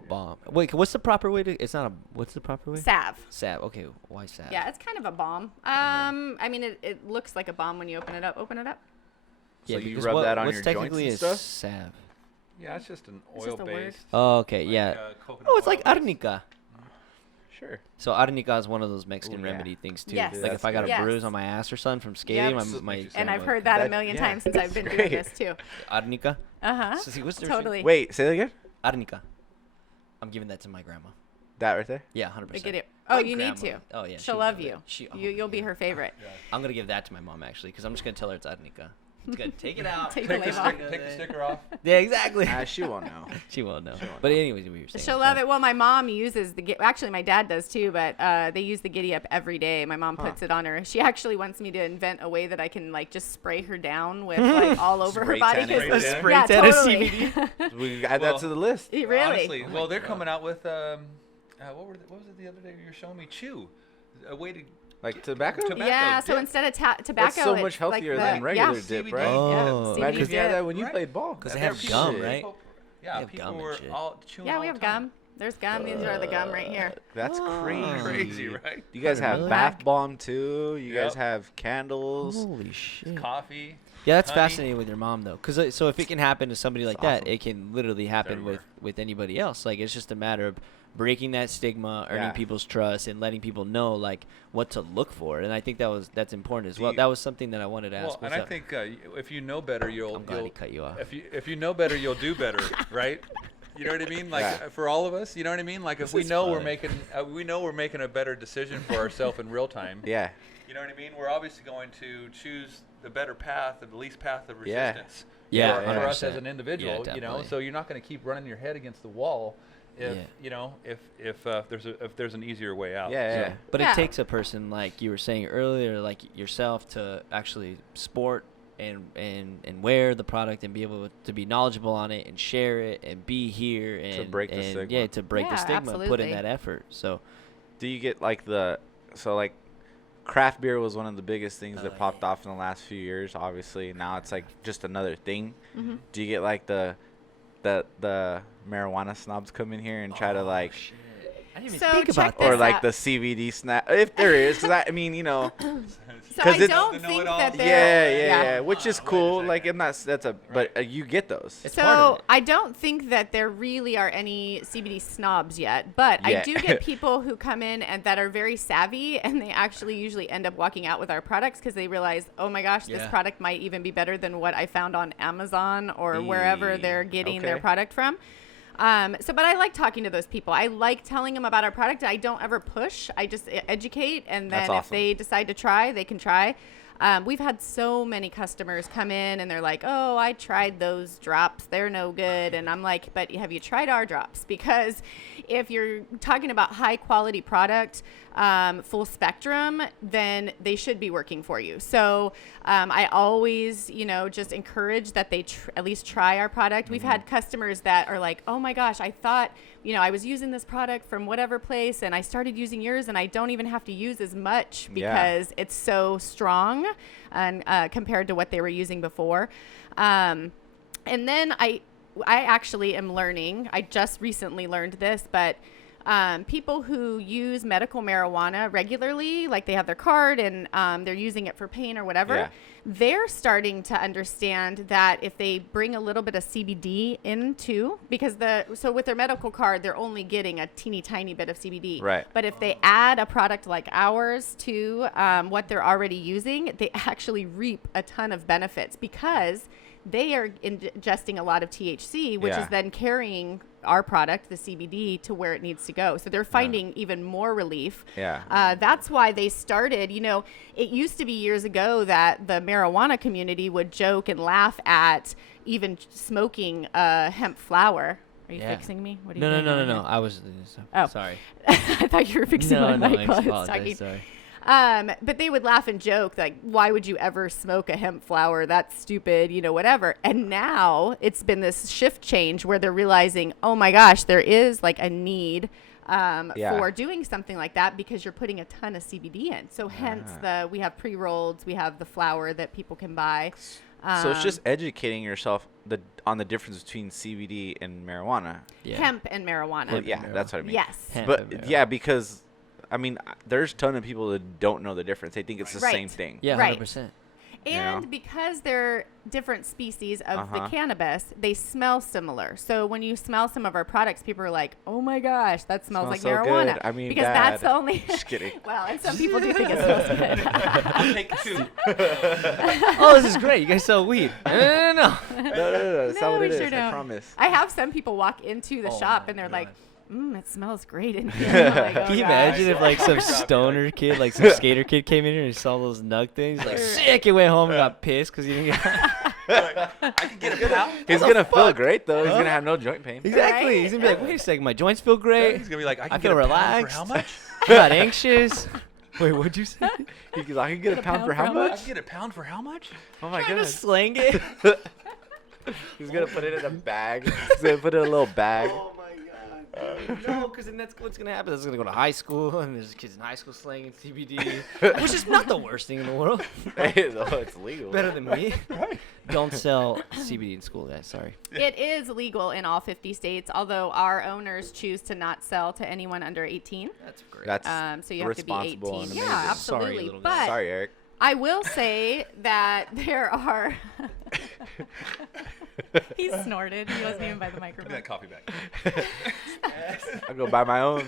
bomb? Wait, what's the proper way to? It's not a. What's the proper way? Salve. Salve. Okay, why salve? Yeah, it's kind of a bomb. I mean, it looks like a bomb when you open it up. Open it up. So you because rub that on what's your joints technically and a stuff? salve? Yeah, it's just an It's just a word. oil-based. Oh, okay, yeah. coconut Oh, it's like oil-based. arnica. Sure. So arnica is one of those Mexican Ooh, yeah. remedy things too. Yes. Like if I got a Yes. bruise on my ass or something from skating, Yep. my And I've my- heard that a That- million yeah, times since I've been that's doing great. this too. arnica. Uh So see, what's the huh. difference Totally. Wait, say that again. Arnica. I'm giving that to my grandma. That right there. Yeah, 100%. Get it. Oh, My you need grandma. to. Oh yeah. She'll would love love you. it. She, oh, You'll be yeah. her favorite. I'm gonna give that to my mom actually, because I'm just gonna tell her it's arnica. It's gonna take it out. Take Take the the, label stick, take the sticker off. Yeah, exactly. She won't know. She won't know. But anyways, we were saying. She'll love it. Well, my mom uses actually my dad does too, but they use the Giddy Up every day. My mom puts it on her. She actually wants me to invent a way that I can like just spray her down with like all over her Spray body. tan it. 'cause- Spray Spray yeah, tan of totally. CBD. We add Well, that to the list. Really? Honestly, Oh my well, they're God. coming out with what was it the other day you were showing me? Chew, a way to Like tobacco. Tobacco Yeah. So dip. instead of tobacco, That's so it's much healthier like than regular yeah. dip, CBD. right? Oh, Yeah, Imagine if CBD you had that dip. when you Right. played ball. 'Cause they And have they're gum, people- right? Yeah, They have people gum and were shit. all chewing. Yeah, all we have the time. gum. There's gum. These are the gum right here. That's Oh. crazy. Crazy, right? You guys have Really? bath bomb too. You Yep. guys have candles. Holy shit. Coffee. Yeah, that's honey. fascinating with your mom though, because so if it can happen to somebody like It's that, awesome. it can literally happen everywhere. with anybody else. Like it's just a matter breaking that stigma, earning Yeah. people's trust, and letting people know like what to look for. And I think that's important as Do well. you- That was something that I wanted to ask. Well, and What's I up? think if you know better, I'm glad he cut you off. If you know better, you'll do better, right? You know what I mean? Like Yeah. for all of us, you know what I mean? Like if This we is know fun. we know we're making a better decision for ourselves in real time. Yeah. You know what I mean? We're obviously going to choose the better path, the least path of Yeah. resistance. Yeah, for us 100%. as an individual, Yeah, you know. definitely. So you're not going to keep running your head against the wall, if Yeah. you know if there's an easier way out. Yeah, So- yeah. But Yeah. it takes a person like you were saying earlier, like yourself, to actually sport and wear the product and be able to be knowledgeable on it and share it and be here and break the and stigma. Yeah, to break the Yeah, stigma, put in absolutely. that effort. So Do you get like like craft beer was one of the biggest things Oh, that popped yeah. off in the last few years, obviously. Now it's like just another thing. Mm-hmm. Do you get like the marijuana snobs come in here and try to like shit. I didn't even So think check about this or that. like out. the CBD snap if there is, 'cause I mean, you know, So 'Cause I it's- don't The think know-it-all. that yeah, they're yeah, which is Wait a cool. second. Like I'm not that's a but you get those. It's part of So it. I don't think that there really are any CBD snobs yet, but I Yeah. do get people who come in and that are very savvy, and they actually usually end up walking out with our products because they realize, oh my gosh, this Yeah. product might even be better than what I found on Amazon or wherever they're getting their Okay. product from. But I like talking to those people. I like telling them about our product. I don't ever push. I just educate, and then That's if awesome. they decide to try, they can try. We've had so many customers come in and they're like, oh, I tried those drops. They're no good. And I'm like, but have you tried our drops? Because if you're talking about high quality product, full spectrum, then they should be working for you. So I always, just encourage that they at least try our product. We've had customers that are like, oh my gosh, I thought, I was using this product from whatever place and I started using yours and I don't even have to use as much Yeah. because it's so strong and compared to what they were using before. And then I actually am learning, I just recently learned this, but people who use medical marijuana regularly, like they have their card and they're using it for pain or whatever, Yeah. they're starting to understand that if they bring a little bit of CBD into, because so with their medical card, they're only getting a teeny tiny bit of CBD. Right. But if they add a product like ours to what they're already using, they actually reap a ton of benefits because they are ingesting a lot of THC, which Yeah. is then carrying our product, the CBD, to where it needs to go. So they're finding even more relief. Yeah. That's why they started, it used to be years ago that the marijuana community would joke and laugh at even smoking hemp flower. Are you Yeah. fixing me? What are you No, doing over no. here? I was. Oh. Sorry. I thought you were fixing my No, mic I while I was talking. apologize. Sorry. But they would laugh and joke, like, why would you ever smoke a hemp flower? That's stupid, whatever. And now it's been this shift change where they're realizing, oh my gosh, there is like a need Yeah. for doing something like that because you're putting a ton of CBD in. So hence we have pre-rolls, we have the flower that people can buy. So it's just educating yourself on the difference between CBD and marijuana. Yeah. Hemp and marijuana. Well, yeah, that's what I mean. Yes. Hemp But and marijuana. yeah, because I mean, there's a ton of people that don't know the difference. They think it's the Right. same thing. Yeah, Right. 100%. And know? because they're different species of the Uh-huh. cannabis, they smell similar. So when you smell some of our products, people are like, "Oh my gosh, that smells like so marijuana." good. I mean, because that's bad. the only. Just kidding. Well, and some people do think it smells good. I'll take two. Oh, this is great. You guys sell weed. No. No, that's not No, what we it is. sure I don't. promise. I have some people walk into the Oh shop my and they're God. like, it smells great in here. I'm like, "Oh, Can you gosh." imagine if like some Coffee shop, stoner kid, like some skater kid came in here and saw those nug things? Like, sick, he went home and got pissed because he didn't get... I can get a pound. He's gonna feel great though. He's gonna have no joint pain. Exactly. Right? He's going to be like, wait a second, my joints feel great. He's gonna be like, I can feel get a pound relaxed. for how much? I'm not anxious. Wait, what'd you say? He's like, I can get a pound for how I much? can get a pound for how much? Oh my Trying to god. slang it. He's gonna put it in a bag. He's gonna put it in a little bag. Oh my god. No, because then that's what's going to happen. That's going to go to high school, and there's kids in high school slanging CBD, which is not the worst thing in the world. It's legal. Better than me. Don't sell CBD in school, guys. Sorry. It is legal in all 50 states, although our owners choose to not sell to anyone under 18. That's great. That's So you have to be responsible 18. and Yeah, amazing. Sorry, absolutely. little guy. But Sorry, Eric. I will say that there are. He snorted. He wasn't even by the Give me microphone. that coffee back. I'll go buy my own.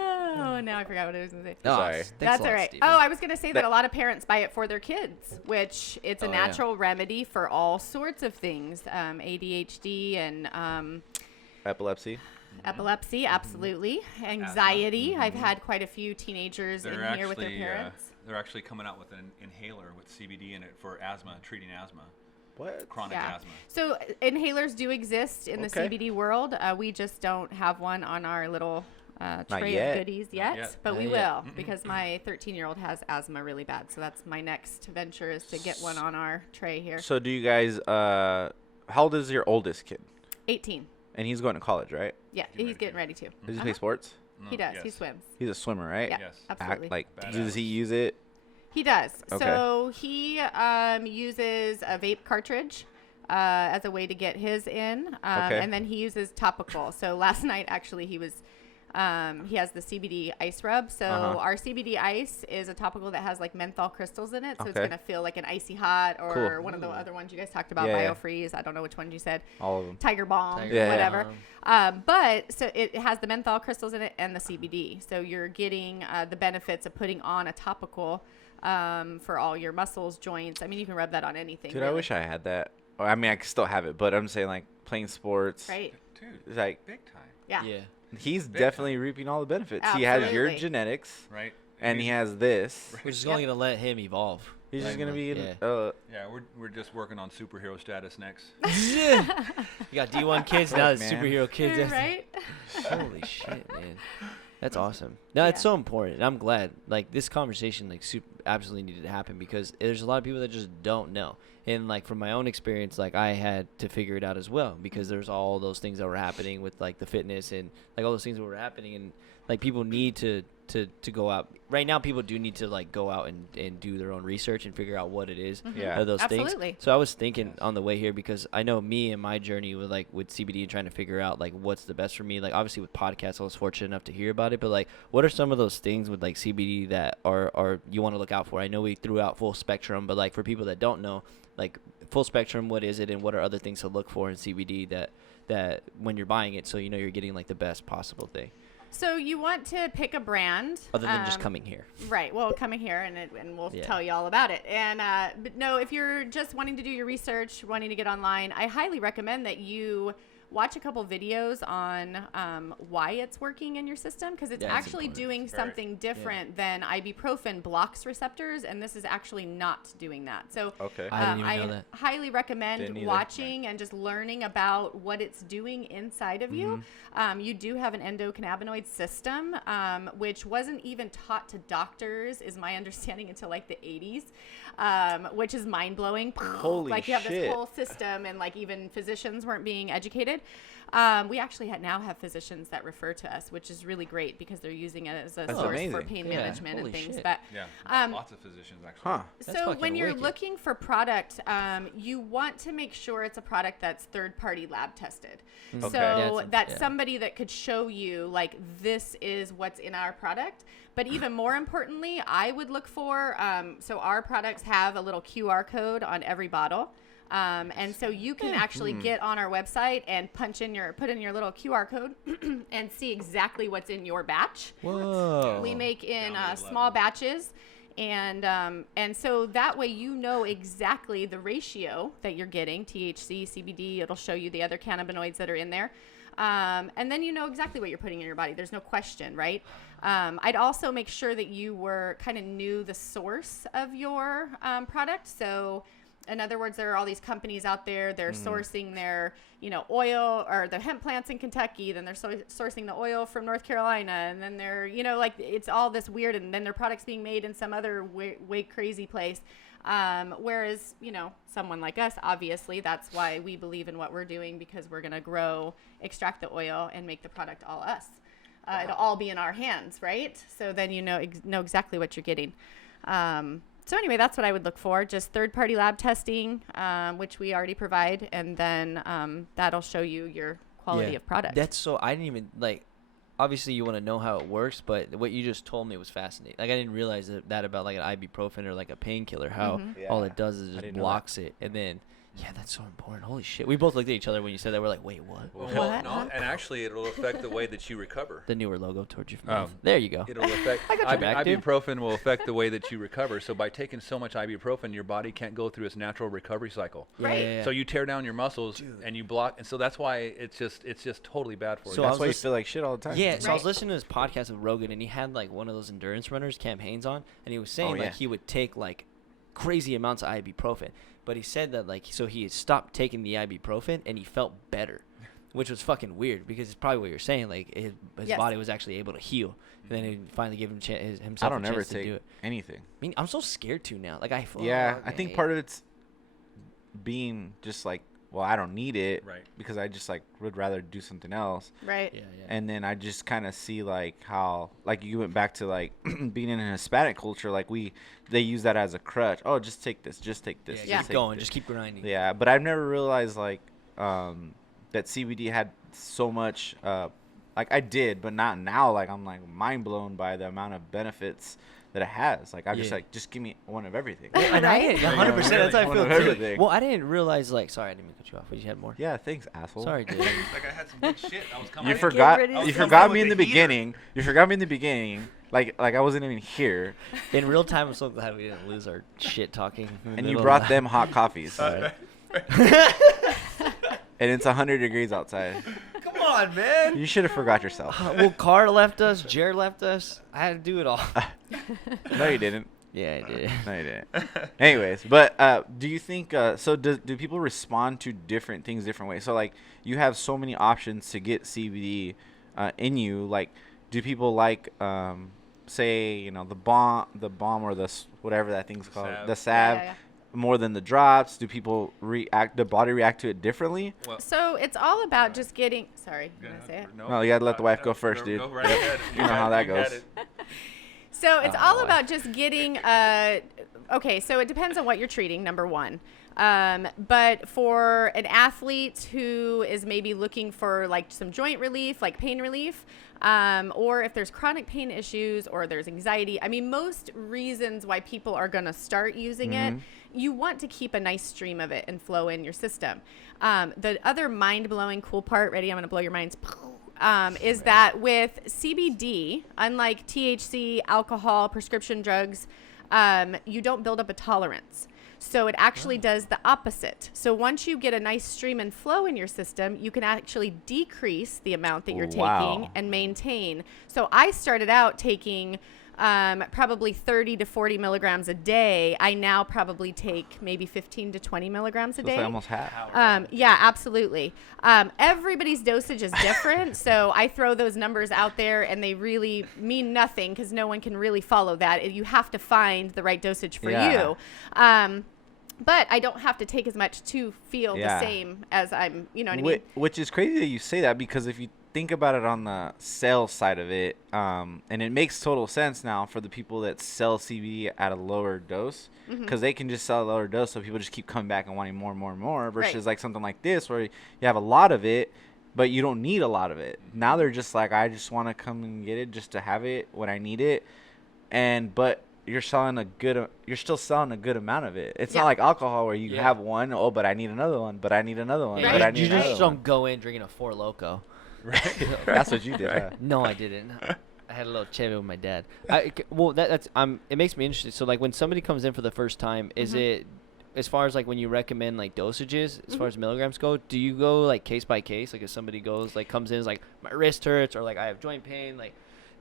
Oh, now I forgot what I was going to say. No, Sorry. thanks That's a lot, all right. Steven. Oh, I was going to say that a lot of parents buy it for their kids, which it's a Oh, yeah. natural remedy for all sorts of things, ADHD and Epilepsy. epilepsy, absolutely. Anxiety. I've had quite a few teenagers in here with their parents. They're actually coming out with an inhaler with CBD in it for asthma, treating asthma, What? chronic Yeah. asthma. So inhalers do exist in the Okay. CBD world. We just don't have one on our little tray yet. of goodies Not yet, yet. but we Not yet. will because my 13-year-old has asthma really bad. So that's my next venture is to get one on our tray here. So do you guys? How old is your oldest kid? 18. And he's going to college, right? Yeah, he's getting ready to. Does he play sports? No, He does. yes. He swims. He's a swimmer, right? Yeah, Yes. absolutely. Like, Badass. does he use it? He does. Okay. So he uses a vape cartridge as a way to get his in, Okay. and then he uses topical. So last night, actually, he has the CBD ice rub. So our CBD ice is a topical that has like menthol crystals in it, so it's Okay. gonna feel like an icy hot or Cool. one of the other ones you guys talked about, Yeah. BioFreeze. I don't know which one you said. All of them. Tiger Balm, Tiger Yeah. whatever. Balm. But so it has the menthol crystals in it and the CBD. So you're getting the benefits of putting on a topical for all your muscles, joints. I mean, you can rub that on anything. Dude, I really. wish I had that. Or, I mean, I still have it, but I'm saying like playing sports. Right. Dude, It's like big time, Yeah. Yeah. he's Big definitely reaping all the benefits. He has your Absolutely. genetics, right? and he has this. We're just only gonna let him evolve. He's just Like, gonna be. yeah. Yeah, we're just working on superhero status next. You got D1 kids now. Look, The man. superhero kids. You're right. Holy shit, man. That's awesome. No, it's Yeah. so important. And I'm glad. Like this conversation, like absolutely needed to happen because there's a lot of people that just don't know. And like from my own experience, like I had to figure it out as well because there's all those things that were happening with like the fitness and like all those things that were happening and like people need to go out right now. People do need to like go out and do their own research and figure out what it is. Yeah. Of those Absolutely. things. So I was thinking on the way here because I know me and my journey with like with CBD and trying to figure out like what's the best for me. Like obviously with podcasts, I was fortunate enough to hear about it, but like what are some of those things with like CBD that are you want to look out for? I know we threw out full spectrum, but like for people that don't know, like full spectrum, what is it and what are other things to look for in CBD that when you're buying it, so you know you're getting like the best possible thing So you want to pick a brand other than just coming here. Right. Well, coming here and we'll Yeah. tell you all about it. And but no, if you're just wanting to do your research, wanting to get online, I highly recommend that you watch a couple videos on why it's working in your system because it's Yeah, it's actually important. doing Very. something different than ibuprofen blocks receptors, and this is actually not doing that. So Okay. I didn't even know that. highly recommend Didn't either. watching and just learning about what it's doing inside of you. You do have an endocannabinoid system, which wasn't even taught to doctors, is my understanding, until like the 80s, which is mind blowing. Holy like you have shit. this whole system, and like even physicians weren't being educated. We actually now have physicians that refer to us, which is really great because they're using it as a That's source for amazing. pain Yeah, management and holy things. shit. But Yeah, lots of physicians actually. Huh. That's so fucking when you're wicked. looking for product, you want to make sure it's a product that's third-party lab tested. Okay. So that's yeah. somebody that could show you like this is what's in our product. But even more importantly, I would look for so our products have a little QR code on every bottle. And so you can actually get on our website and put in your little QR code and see exactly what's in your batch. Whoa. We make in Down to small 11. batches, and so that way you know exactly the ratio that you're getting, THC, CBD. It'll show you the other cannabinoids that are in there, and then you know exactly what you're putting in your body. There's no question, right? I'd also make sure that you kind of knew the source of your product. So in other words, there are all these companies out there. They're sourcing their, oil or the hemp plants in Kentucky. Then they're sourcing the oil from North Carolina, and then they're, like it's all this weird. And then their products being made in some other way crazy place. Whereas, someone like us, obviously, that's why we believe in what we're doing because we're gonna extract the oil, and make the product all us. It'll all be in our hands, right? So then you know exactly what you're getting. So anyway, that's what I would look for. Just third-party lab testing, which we already provide, and then that'll show you your quality of product. That's so I didn't even like. Obviously, you want to know how it works, but what you just told me was fascinating. Like I didn't realize that about like an ibuprofen or like a painkiller. How Mhm. all Yeah. it does is I just didn't know blocks it, and then Yeah, that's so important. Holy shit. We both looked at each other when you said that. We're like, wait, what? Well, no, and actually, it'll affect the way that you recover. The newer logo towards your mouth. There you go. It'll affect. I got your back, dude. Ibuprofen will affect the way that you recover. So by taking so much ibuprofen, your body can't go through its natural recovery cycle. Right. Yeah. So you tear down your muscles and you block, and so that's why it's just totally bad for you. So I That's was why you listen- feel like shit all the time. Yeah, so I was Right. listening to this podcast with Rogan, and he had like one of those endurance runners, Cam Hanes, on, and he was saying yeah. like he would take like crazy amounts of ibuprofen, but he said that like so he had stopped taking the ibuprofen and he felt better, which was fucking weird because it's probably what you're saying, like his Yes. body was actually able to heal, and then he finally gave himself I don't a ever chance to do take it. anything. I mean, I'm so scared to now. Like I I think part of it's being just like, well, I don't need it, Right. because I just like would rather do something else. Right. Yeah. And then I just kind of see like how, like you went back to like being in a Hispanic culture, like they use that as a crutch. Oh, just take this, just take this. Yeah, just keep take going, this. just keep grinding. Yeah, but I've never realized like that CBD had so much. Like I did, but not now. Like I'm like mind blown by the amount of benefits that it has. Like I'm just Yeah. like, just give me one of everything. And I didn't, 100%. That's how I One feel of too. everything. Well, I didn't realize like. Sorry, I didn't mean to cut you off. But you had more. Yeah, thanks, asshole. Sorry, dude. Like I had some good shit. I was coming. You Get forgot. ready to You see forgot some me in with the the heater. beginning. You forgot me in the beginning. Like I wasn't even here, In real time, I'm so glad we didn't lose our shit talking. in the and you middle brought of them hot coffees, Sorry. and it's 100 degrees outside. Come on, man. You should have forgot yourself. Well, Carr left us. Jared left us. I had to do it all. No, you didn't. Yeah, I did. No, you didn't. Anyways, but do you think so? Do people respond to different things different ways? So like you have so many options to get CBD in you. Like, do people like say the bomb or whatever that thing's called, salve. the salve, Yeah. more than the drops? Do people the body react to it differently? Well, So it's all about just getting. Sorry, you want to say it? No, you gotta let the wife go first, dude. Go right ahead. You know how that You had goes. it. So it's Oh, all boy. about just getting. Okay, so it depends on what you're treating. Number one. But for an athlete who is maybe looking for like some joint relief, like pain relief, or if there's chronic pain issues or there's anxiety, I mean, most reasons why people are going to start using it, you want to keep a nice stream of it and flow in your system. The other mind-blowing cool part, ready? I'm going to blow your minds. Is that with CBD, unlike THC, alcohol, prescription drugs, you don't build up a tolerance. So it actually does the opposite. So once you get a nice stream and flow in your system, you can actually decrease the amount that you're Wow. taking and maintain. So I started out taking probably 30 to 40 milligrams a day. I now probably take maybe 15 to 20 milligrams a So day. it's like almost half. Yeah, absolutely. Everybody's dosage is different, so I throw those numbers out there, and they really mean nothing because no one can really follow that. You have to find the right dosage for Yeah. you. But I don't have to take as much to feel Yeah. the same as I'm, you know what I mean? Which is crazy that you say that, because if you think about it on the sales side of it, and it makes total sense now for the people that sell CBD at a lower dose, because they can just sell a lower dose, so people just keep coming back and wanting more and more and more, versus Right. like something like this where you have a lot of it, but you don't need a lot of it. Now they're just like, I just want to come and get it just to have it when I need it, but you're still selling a good amount of it. It's Yeah. not like alcohol where you Yeah. have one, but I need another one, but I need another one, Yeah, but I you need just another one. don't go in drinking a Four Loko. That's what you did. Huh? No, I didn't. I had a little chevy with my dad. That's it makes me interested. So like when somebody comes in for the first time, is it as far as like when you recommend like dosages, as far as milligrams go, do you go like case by case? Like if somebody comes in is like my wrist hurts or like I have joint pain, like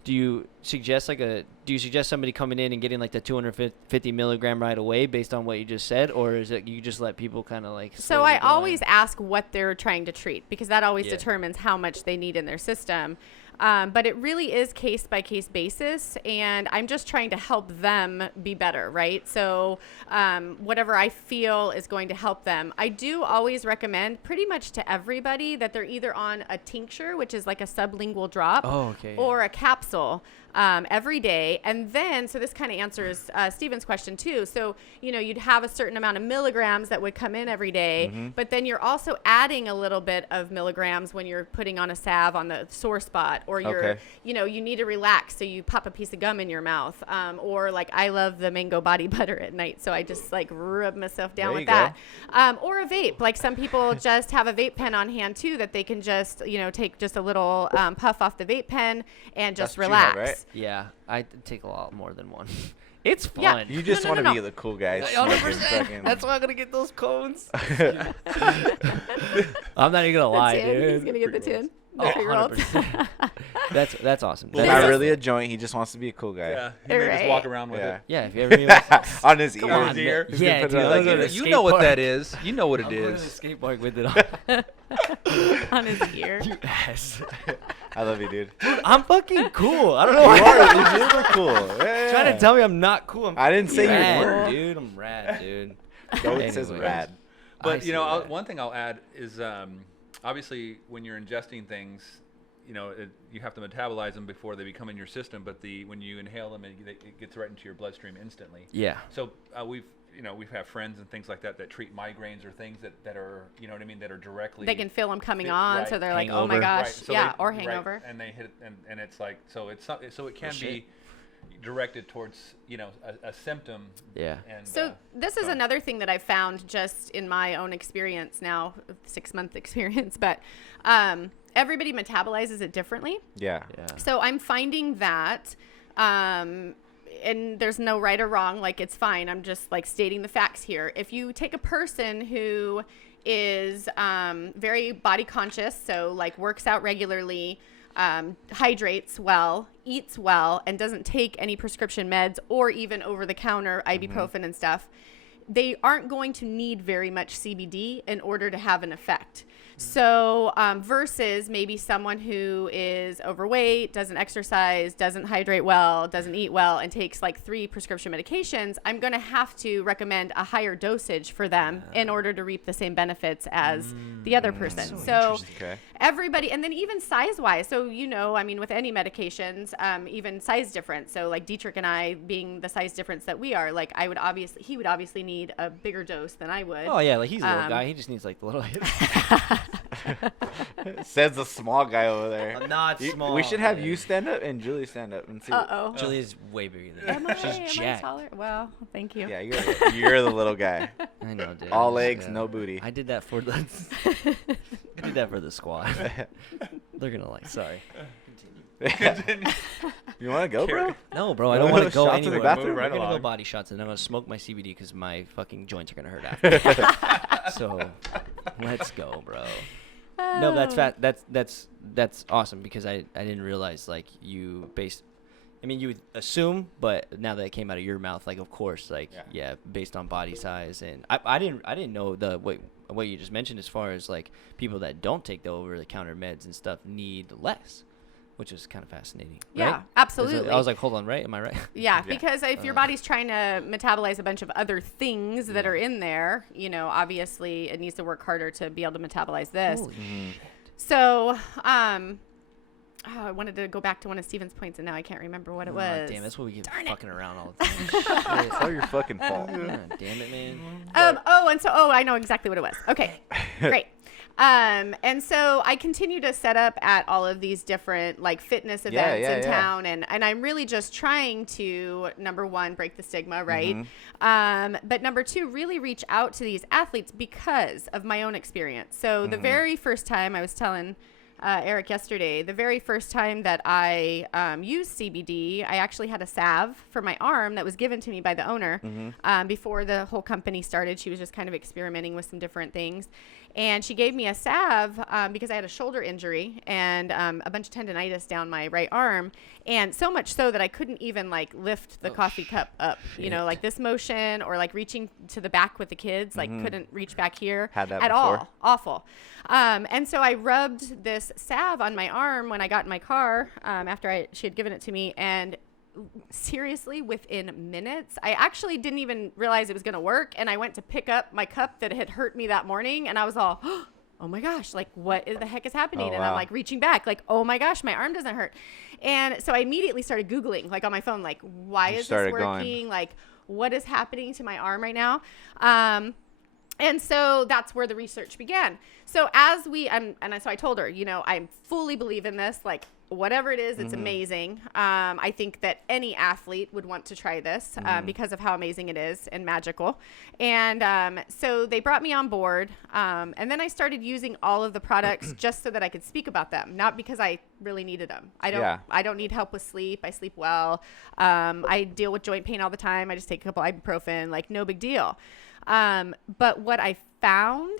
do you suggest somebody coming in and getting like the 250 milligram right away based on what you just said, or is it you just let people kind of like? So slowly I go always in? ask what they're trying to treat, because that always Yeah. determines how much they need in their system. But it really is case by case basis, and I'm just trying to help them be better, right? So whatever I feel is going to help them. I do always recommend pretty much to everybody that they're either on a tincture, which is like a sublingual drop, Oh, okay. or a capsule every day. And then, so this kind of answers Stephen's question too. So, you'd have a certain amount of milligrams that would come in every day, but then you're also adding a little bit of milligrams when you're putting on a salve on the sore spot, or you're, you need to relax, so you pop a piece of gum in your mouth, or like I love the mango body butter at night, so I just like rub myself down with that, or a vape. Like some people just have a vape pen on hand too that they can just take just a little puff off the vape pen and just relax. Right? Yeah, I take a lot more than one. It's fun. Yeah. You just want to be the cool guy. 100%. That's why I'm gonna get those cones. I'm not even gonna lie, dude. He's gonna get the tin. Oh, 100%. That's awesome. It's not really a joint. He just wants to be a cool guy. Yeah, he may just walk around with it. Yeah, if you ever meet my on his ear. On his ear. Yeah, dude, Like, You know what that is. You know what it I'm going to is. the skate park with it on. On his ear. You ass. I love you, dude. I'm fucking cool. I don't know You why. are. You look cool. Yeah. Trying to tell me I'm not cool. I didn't say you rad, weren't. dude. I'm rad, dude. It says Anyways. rad. But that. one thing I'll add is obviously when you're ingesting things, you have to metabolize them before they become in your system. But when you inhale them, it gets right into your bloodstream instantly. Yeah. So we've had friends and things like that treat migraines or things that are that are directly. They can feel them coming on, right. so they're like, oh Hangover. my gosh, Right, so or right, hangover. and they hit it, and it's like so it can shit. be directed towards a symptom. Yeah. And So this is another thing that I found just in my own experience now, 6-month experience, but everybody metabolizes it differently. Yeah. So I'm finding that, and there's no right or wrong, like it's fine. I'm just like stating the facts here. If you take a person who is very body conscious, so like works out regularly, hydrates well, eats well, and doesn't take any prescription meds or even over-the-counter ibuprofen and stuff, they aren't going to need very much CBD in order to have an effect. So versus maybe someone who is overweight, doesn't exercise, doesn't hydrate well, doesn't eat well, and takes like 3 prescription medications, I'm going to have to recommend a higher dosage for them in order to reap the same benefits as the other person. So everybody, and then even size-wise, so with any medications, even size difference. So like Dietrich and I being the size difference that we are, like he would obviously need a bigger dose than I would. Oh yeah, like he's a little guy. He just needs like the little hits. Says the small guy over there. I'm not small. We should have man. you stand up and Julie stand up and see. Uh-oh. Julia's way bigger than Am me. I, She's am I jacked. taller? Well, thank you. Yeah, you're the little guy. I know, dude. All legs, no booty. I did that for the. I did that for the squad. They're gonna like. Sorry. You want to go, bro? No, bro. I don't want to go Shots in the anywhere. bathroom? We're Right gonna go along. body shots, and I'm gonna smoke my CBD because my fucking joints are gonna hurt after. So, let's go, bro. No, that's fat. That's awesome because I didn't realize like you based. I mean, you would assume, but now that it came out of your mouth, like of course, like yeah, based on body size, and I didn't know what you just mentioned as far as like people that don't take the over the counter meds and stuff need less, which is kind of fascinating. Yeah, right? absolutely. I was like, hold on, right? Am I right? Yeah, because if your body's trying to metabolize a bunch of other things that are in there, obviously it needs to work harder to be able to metabolize this. Holy shit. So, I wanted to go back to one of Steven's points, and now I can't remember what it was. Damn, that's what we get fucking around all the time. It's all your fucking fault. God damn it, man. I know exactly what it was. Okay, great. And so I continue to set up at all of these different like fitness events in town, and I'm really just trying to, number one, break the stigma, right? But number two, really reach out to these athletes because of my own experience. So the very first time, I was telling Eric yesterday, the very first time that I used CBD, I actually had a salve for my arm that was given to me by the owner before the whole company started. She was just kind of experimenting with some different things. And she gave me a salve because I had a shoulder injury and a bunch of tendonitis down my right arm. And so much so that I couldn't even like lift the coffee cup up, like this motion or like reaching to the back with the kids, like couldn't reach back here Had that at before? all. Awful. And so I rubbed this salve on my arm when I got in my car after she had given it to me. And seriously, within minutes, I actually didn't even realize it was going to work. And I went to pick up my cup that had hurt me that morning. And I was all, oh my gosh, like what the heck is happening? And I'm like reaching back like, oh my gosh, my arm doesn't hurt. And so I immediately started Googling like on my phone, like, why is this working? Like, what is happening to my arm right now? And so that's where the research began. So as we, so I told her, I fully believe in this, like whatever it is, it's amazing. I think that any athlete would want to try this because of how amazing it is and magical. And so they brought me on board. And then I started using all of the products just so that I could speak about them, not because I really needed them. I don't need help with sleep. I sleep well. I deal with joint pain all the time. I just take a couple ibuprofen, like no big deal. But what I found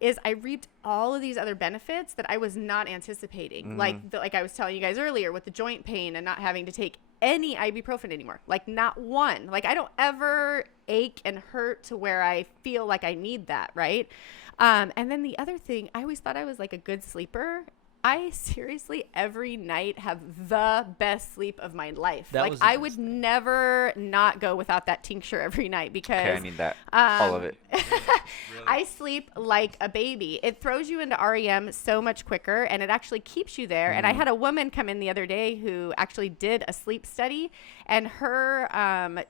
is I reaped all of these other benefits that I was not anticipating. Like I was telling you guys earlier with the joint pain and not having to take any ibuprofen anymore. Like not one. Like I don't ever ache and hurt to where I feel like I need that, right? And then the other thing, I always thought I was like a good sleeper. I seriously every night have the best sleep of my life. Like I would never not go without that tincture every night because I need that. All of it. Really? I sleep like a baby. It throws you into REM so much quicker and it actually keeps you there. And I had a woman come in the other day who actually did a sleep study and her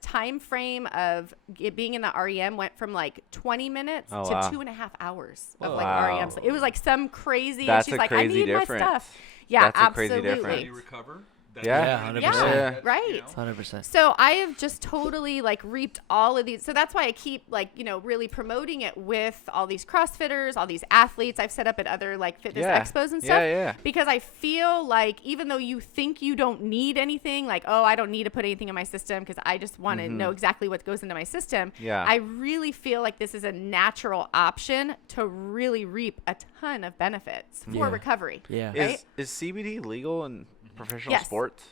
time frame of it being in the REM went from like 20 minutes to 2.5 hours of like REM sleep. It was like some crazy, That's and she's a like, I crazy need difference. my stuff. Yeah, That's a crazy absolutely. difference. You recover. Yeah. 100%. Yeah, right. 100%. So I have just totally like reaped all of these. So that's why I keep like, really promoting it with all these CrossFitters, all these athletes I've set up at other like fitness expos and stuff. Yeah. Because I feel like even though you think you don't need anything, like, oh, I don't need to put anything in my system because I just want to know exactly what goes into my system. Yeah. I really feel like this is a natural option to really reap a ton of benefits for recovery. Yeah. Right? Is CBD legal in professional Yes. sports?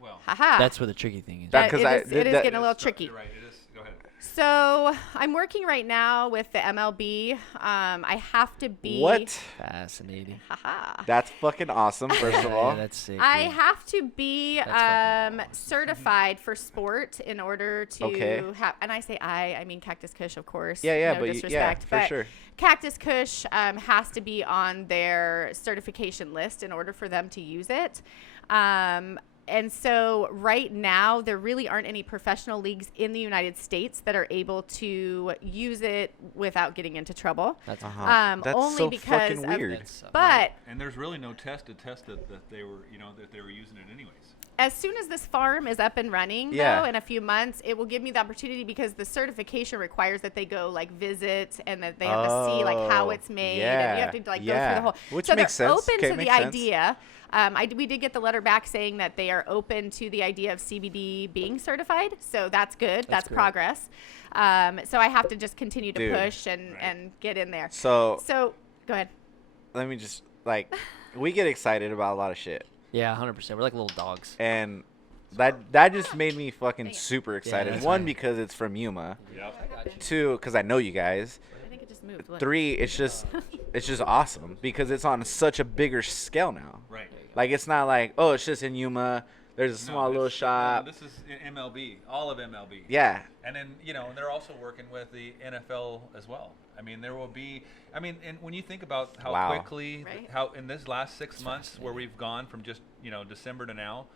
Well, Haha. That's where the tricky thing is. That- 'cause it is that- getting a little tricky. You're right. It is. Go ahead. So I'm working right now with the MLB. I have to be. What? Fascinating. Haha. That's fucking awesome, first of all. Yeah, that's sick. I dude. have to be That's fucking awesome. certified for sport in order to Okay. have. And I say I mean Cactus Kush, of course. Yeah, no but disrespect, for but sure. Cactus Kush has to be on their certification list in order for them to use it. And so right now, there really aren't any professional leagues in the United States that are able to use it without getting into trouble. That's That's only so because fucking of- weird. But And there's really no test to test that they were, that they were using it anyways. as soon as this farm is up and running, Yeah. though, in a few months, it will give me the opportunity because the certification requires that they go like visit and that they have to see like how it's made and you have to like go through the whole. Which so makes they're sense. open Okay, to the makes sense. idea. We did get the letter back saying that they are open to the idea of CBD being certified. So that's good. That's great. progress. So I have to just continue to Dude. push and get in there. So So go ahead. let me just we get excited about a lot of shit, Yeah, 100%. We're like little dogs. and that just made me fucking super excited. that's One, right. because it's from Yuma. Yep. Two, because I know you guys. I think it just moved. Look. Three, it's just awesome because it's on such a bigger scale now. Right. Like it's not like, oh, it's just in Yuma. There's a small little shop. This is MLB, all of MLB. Yeah. And then, they're also working with the NFL as well. I mean, there will be, and when you think about how Wow. quickly, Right. how in this last 6 months where we've gone from just, December to now,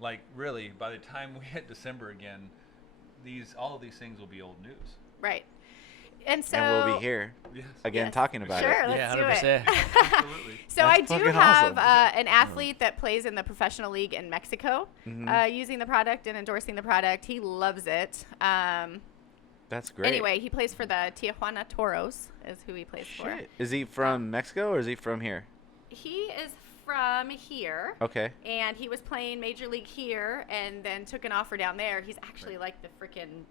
like really, by the time we hit December again, all of these things will be old news. Right. And so And we'll be here Yes. again Yes. talking about Sure, it. let's Yeah, do it. 100%. Absolutely. So That's I do fucking have awesome. an athlete that plays in the professional league in Mexico, using the product and endorsing the product. He loves it. That's great. Anyway, he plays for the Tijuana Toros, is who he plays for. Shit. Is he from Mexico or is he from here? He is from here. Okay. And he was playing Major League here and then took an offer down there. He's actually like the freaking,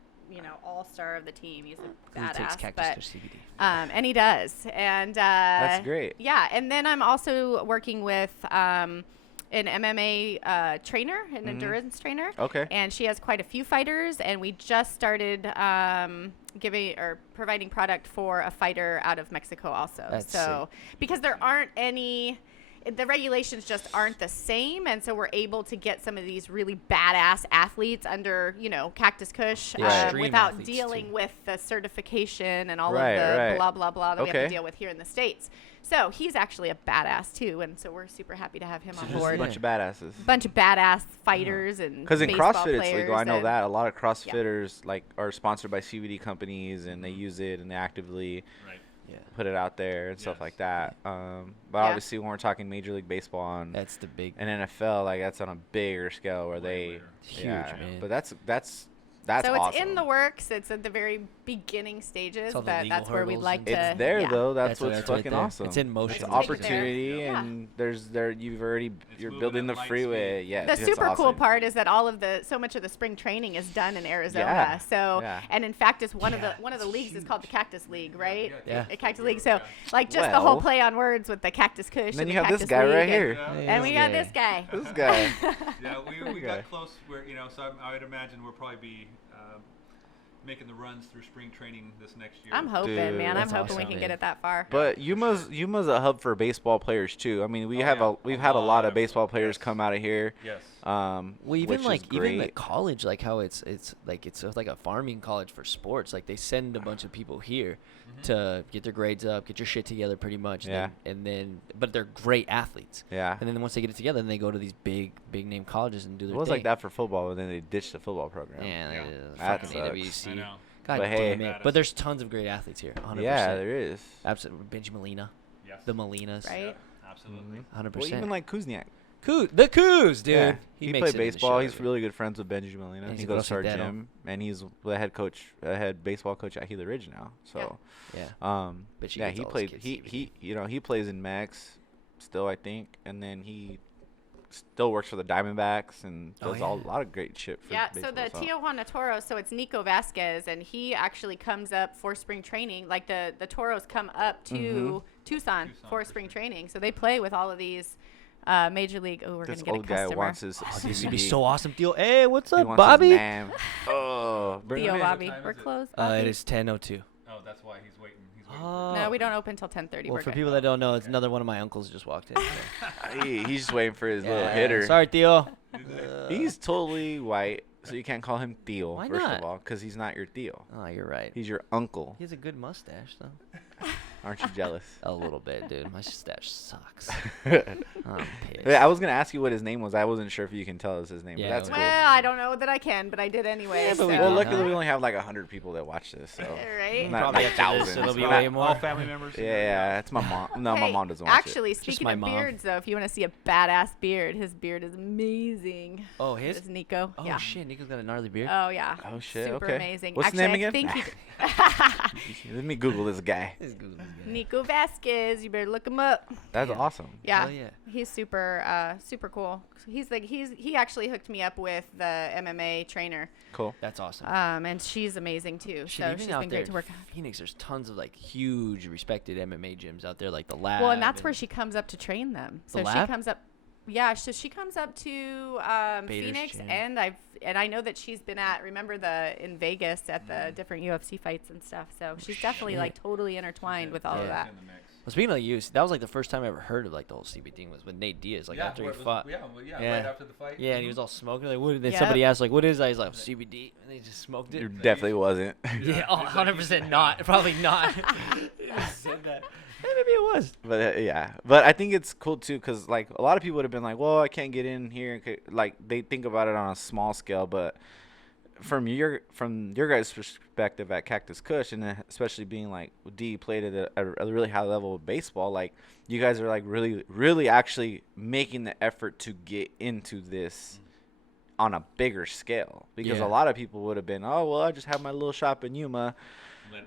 all-star of the team. He's a He takes badass. Cactus But, Kush CBD. and he does. And That's great. Yeah. And then I'm also working with an MMA trainer, an endurance trainer. Okay. And she has quite a few fighters. And we just started providing product for a fighter out of Mexico also. That's because there aren't any the regulations just aren't the same, and so we're able to get some of these really badass athletes under, Cactus Kush Extreme without athletes, dealing too. with the certification and all Right, of the right. blah, blah, blah that we have to Okay. deal with here in the States. So he's actually a badass, too, and so we're super happy to have him on Just a board. bunch of badasses. Bunch of badass fighters and Because in baseball CrossFit, it's legal. I know players that a lot of CrossFitters are sponsored by CBD companies, and they use it and they actively Right. Yeah. put it out there and stuff Yes. like that. But Yeah. obviously, when we're talking Major League Baseball That's the big. and NFL, like that's on a bigger scale where Way they bigger. Huge, yeah. man. But that's So awesome. it's in the works. It's at the very beginning stages, It's all the but legal that's where we'd hurdles like and to. It's there yeah. though. That's what's right fucking there. awesome. It's in motion. It's Take it there. opportunity, Yeah. and you're moving building at the light freeway. speed. Yeah, The it's super cool awesome. part is that so much of the spring training is done in Arizona. Yeah. So Yeah. and in fact, it's one of Yeah, the it's leagues is called the Cactus League, right? Yeah. The Cactus League. So like just the whole Well- play on words with the Cactus Kush. And then and you the have this Cactus guy League right and- here. And we got this guy. This guy. Yeah, we Okay. got close. So I would imagine we'll probably be making the runs through spring training this next year. I'm hoping, Dude, man. I'm that's hoping we awesome, can man. get it that far. But Yuma's a hub for baseball players too. I mean, Oh, yeah. we've A had a lot lot of of baseball them, players yes. come out of here. Yes. Well, even which is like even the great. college, like how it's like a farming college for sports. Like they send a bunch of people here to get their grades up, get your shit together, pretty much. Yeah. And then, but they're great athletes. Yeah. And then once they get it together, then they go to these big name colleges and do It their was thing. like that for football, and then they ditched the football program. Yeah, Yeah. That fucking sucks. AWC. I know. God But hey- damn it. But there's tons of great athletes here. 100%. Yeah, there is. Absolutely. Benji Molina, Yes. the Molinas. Right? Yeah, absolutely. 100%. Well, even like Kuzniak. The Coos, dude. Yeah. He, He makes played it in the baseball. show, He's dude. really good friends with Benji Molina. And He he's goes to our Grossetetto. gym, and he's the head baseball coach at Gila Ridge now. So, Yeah. But she yeah, gets he all his played. kids He plays in Mex still, I think, and then he still works for the Diamondbacks and Oh, does yeah. a lot of great shit for Yeah, so baseball. the Tijuana Toros, so it's Nico Vasquez, and he actually comes up for spring training. Like the Toros come up to Mm-hmm. Tucson for spring training. So they play with all of these major league. Oh, we're going This to get a old guy customer. wants his Oh, this would CBD. be so awesome, Theo. Hey, what's He up, wants his Bobby? man. Oh, bring Theo him in. Bobby. time We're is it? closed. It Bobby? is 10:02. Oh, that's why he's waiting. He's waiting. No, we don't open till 10:30. Well, We're for good. people that don't know, it's another one of my uncles just walked in. so. He's just waiting for his little Yeah. hitter. Sorry, Theo. He's totally white, so you can't call him Theo, Why first not? of all, because he's not your Theo. Oh, you're right. He's your uncle. He has a good mustache, though. Aren't you jealous? A little bit, dude. My mustache sucks. Yeah, I'm pissed. I was gonna ask you what his name was. I wasn't sure if you can tell us his name, Yeah, but that's well, cool. Well, I don't know that I can, but I did anyway. Yeah, but we so. Well, did. luckily Huh? we only have like 100 people that watch this, so Right? not Probably like after this, thousands. it'll be but way not- more. All family members. Yeah, it's my mom. No, my Hey, mom doesn't watch actually, speaking my of mom. beards, though, if you want to see a badass beard, his beard is amazing. Oh, his? This is Nico. Oh, yeah. shit. Nico's got a gnarly beard. Oh yeah. Oh, shit, Super okay. amazing. What's his Actually, name I again? think it. Let me Google this guy. Let's Google this guy. Nico Vasquez. You better look him up. That's Yeah. awesome. Yeah. Hell yeah. He's super cool. He actually hooked me up with the MMA trainer. Cool. That's awesome. And she's amazing too. Shit, So even she's out been there great to work. in Phoenix, there's tons of like huge respected MMA gyms out there, like the Lab. Well, and that's where she comes up to train them. The So she Lab? comes up. Yeah, so she comes up to Bader's Phoenix, gym. and I know that she's been at in Vegas at the different UFC fights and stuff. So she's definitely shit. like totally intertwined with all of Yeah. that. In the mix. Well, speaking of UFC, that was like the first time I ever heard of like the whole CBD thing was with Nate Diaz, like after he fought. Yeah, Yeah. right after the fight. Yeah, and he was all smoking. Like, what? Then Yep. somebody asked, like, what is that? He's like, CBD, and they just smoked it. It definitely wasn't. Yeah, oh, 100% not. Probably not. He just said that. Hey, maybe it was. But yeah, but I think it's cool too, cause like a lot of people would have been like, "Well, I can't get in here." Like they think about it on a small scale, but from your guys' perspective at Cactus Kush, and then especially being like D played at a really high level of baseball, like you guys are like really actually making the effort to get into this on a bigger scale, because Yeah. a lot of people would have been, "Oh, well, I just have my little shop in Yuma.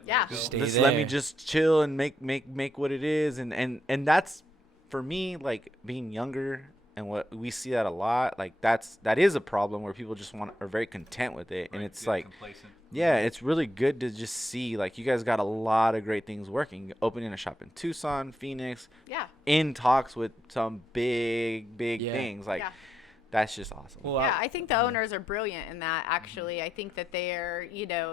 Yeah. Stay Just let me there. just chill and make what it is." And that's for me, like being younger, and what we see that a lot, like that is a problem where people just are very content with it. And it's like, complacent. yeah, it's really good to just see like you guys got a lot of great things working, opening a shop in Tucson, Phoenix, Yeah. in talks with some big Yeah. things. Like Yeah. that's just awesome. Well, Yeah, I think the owners are brilliant in that, actually. I think that they're,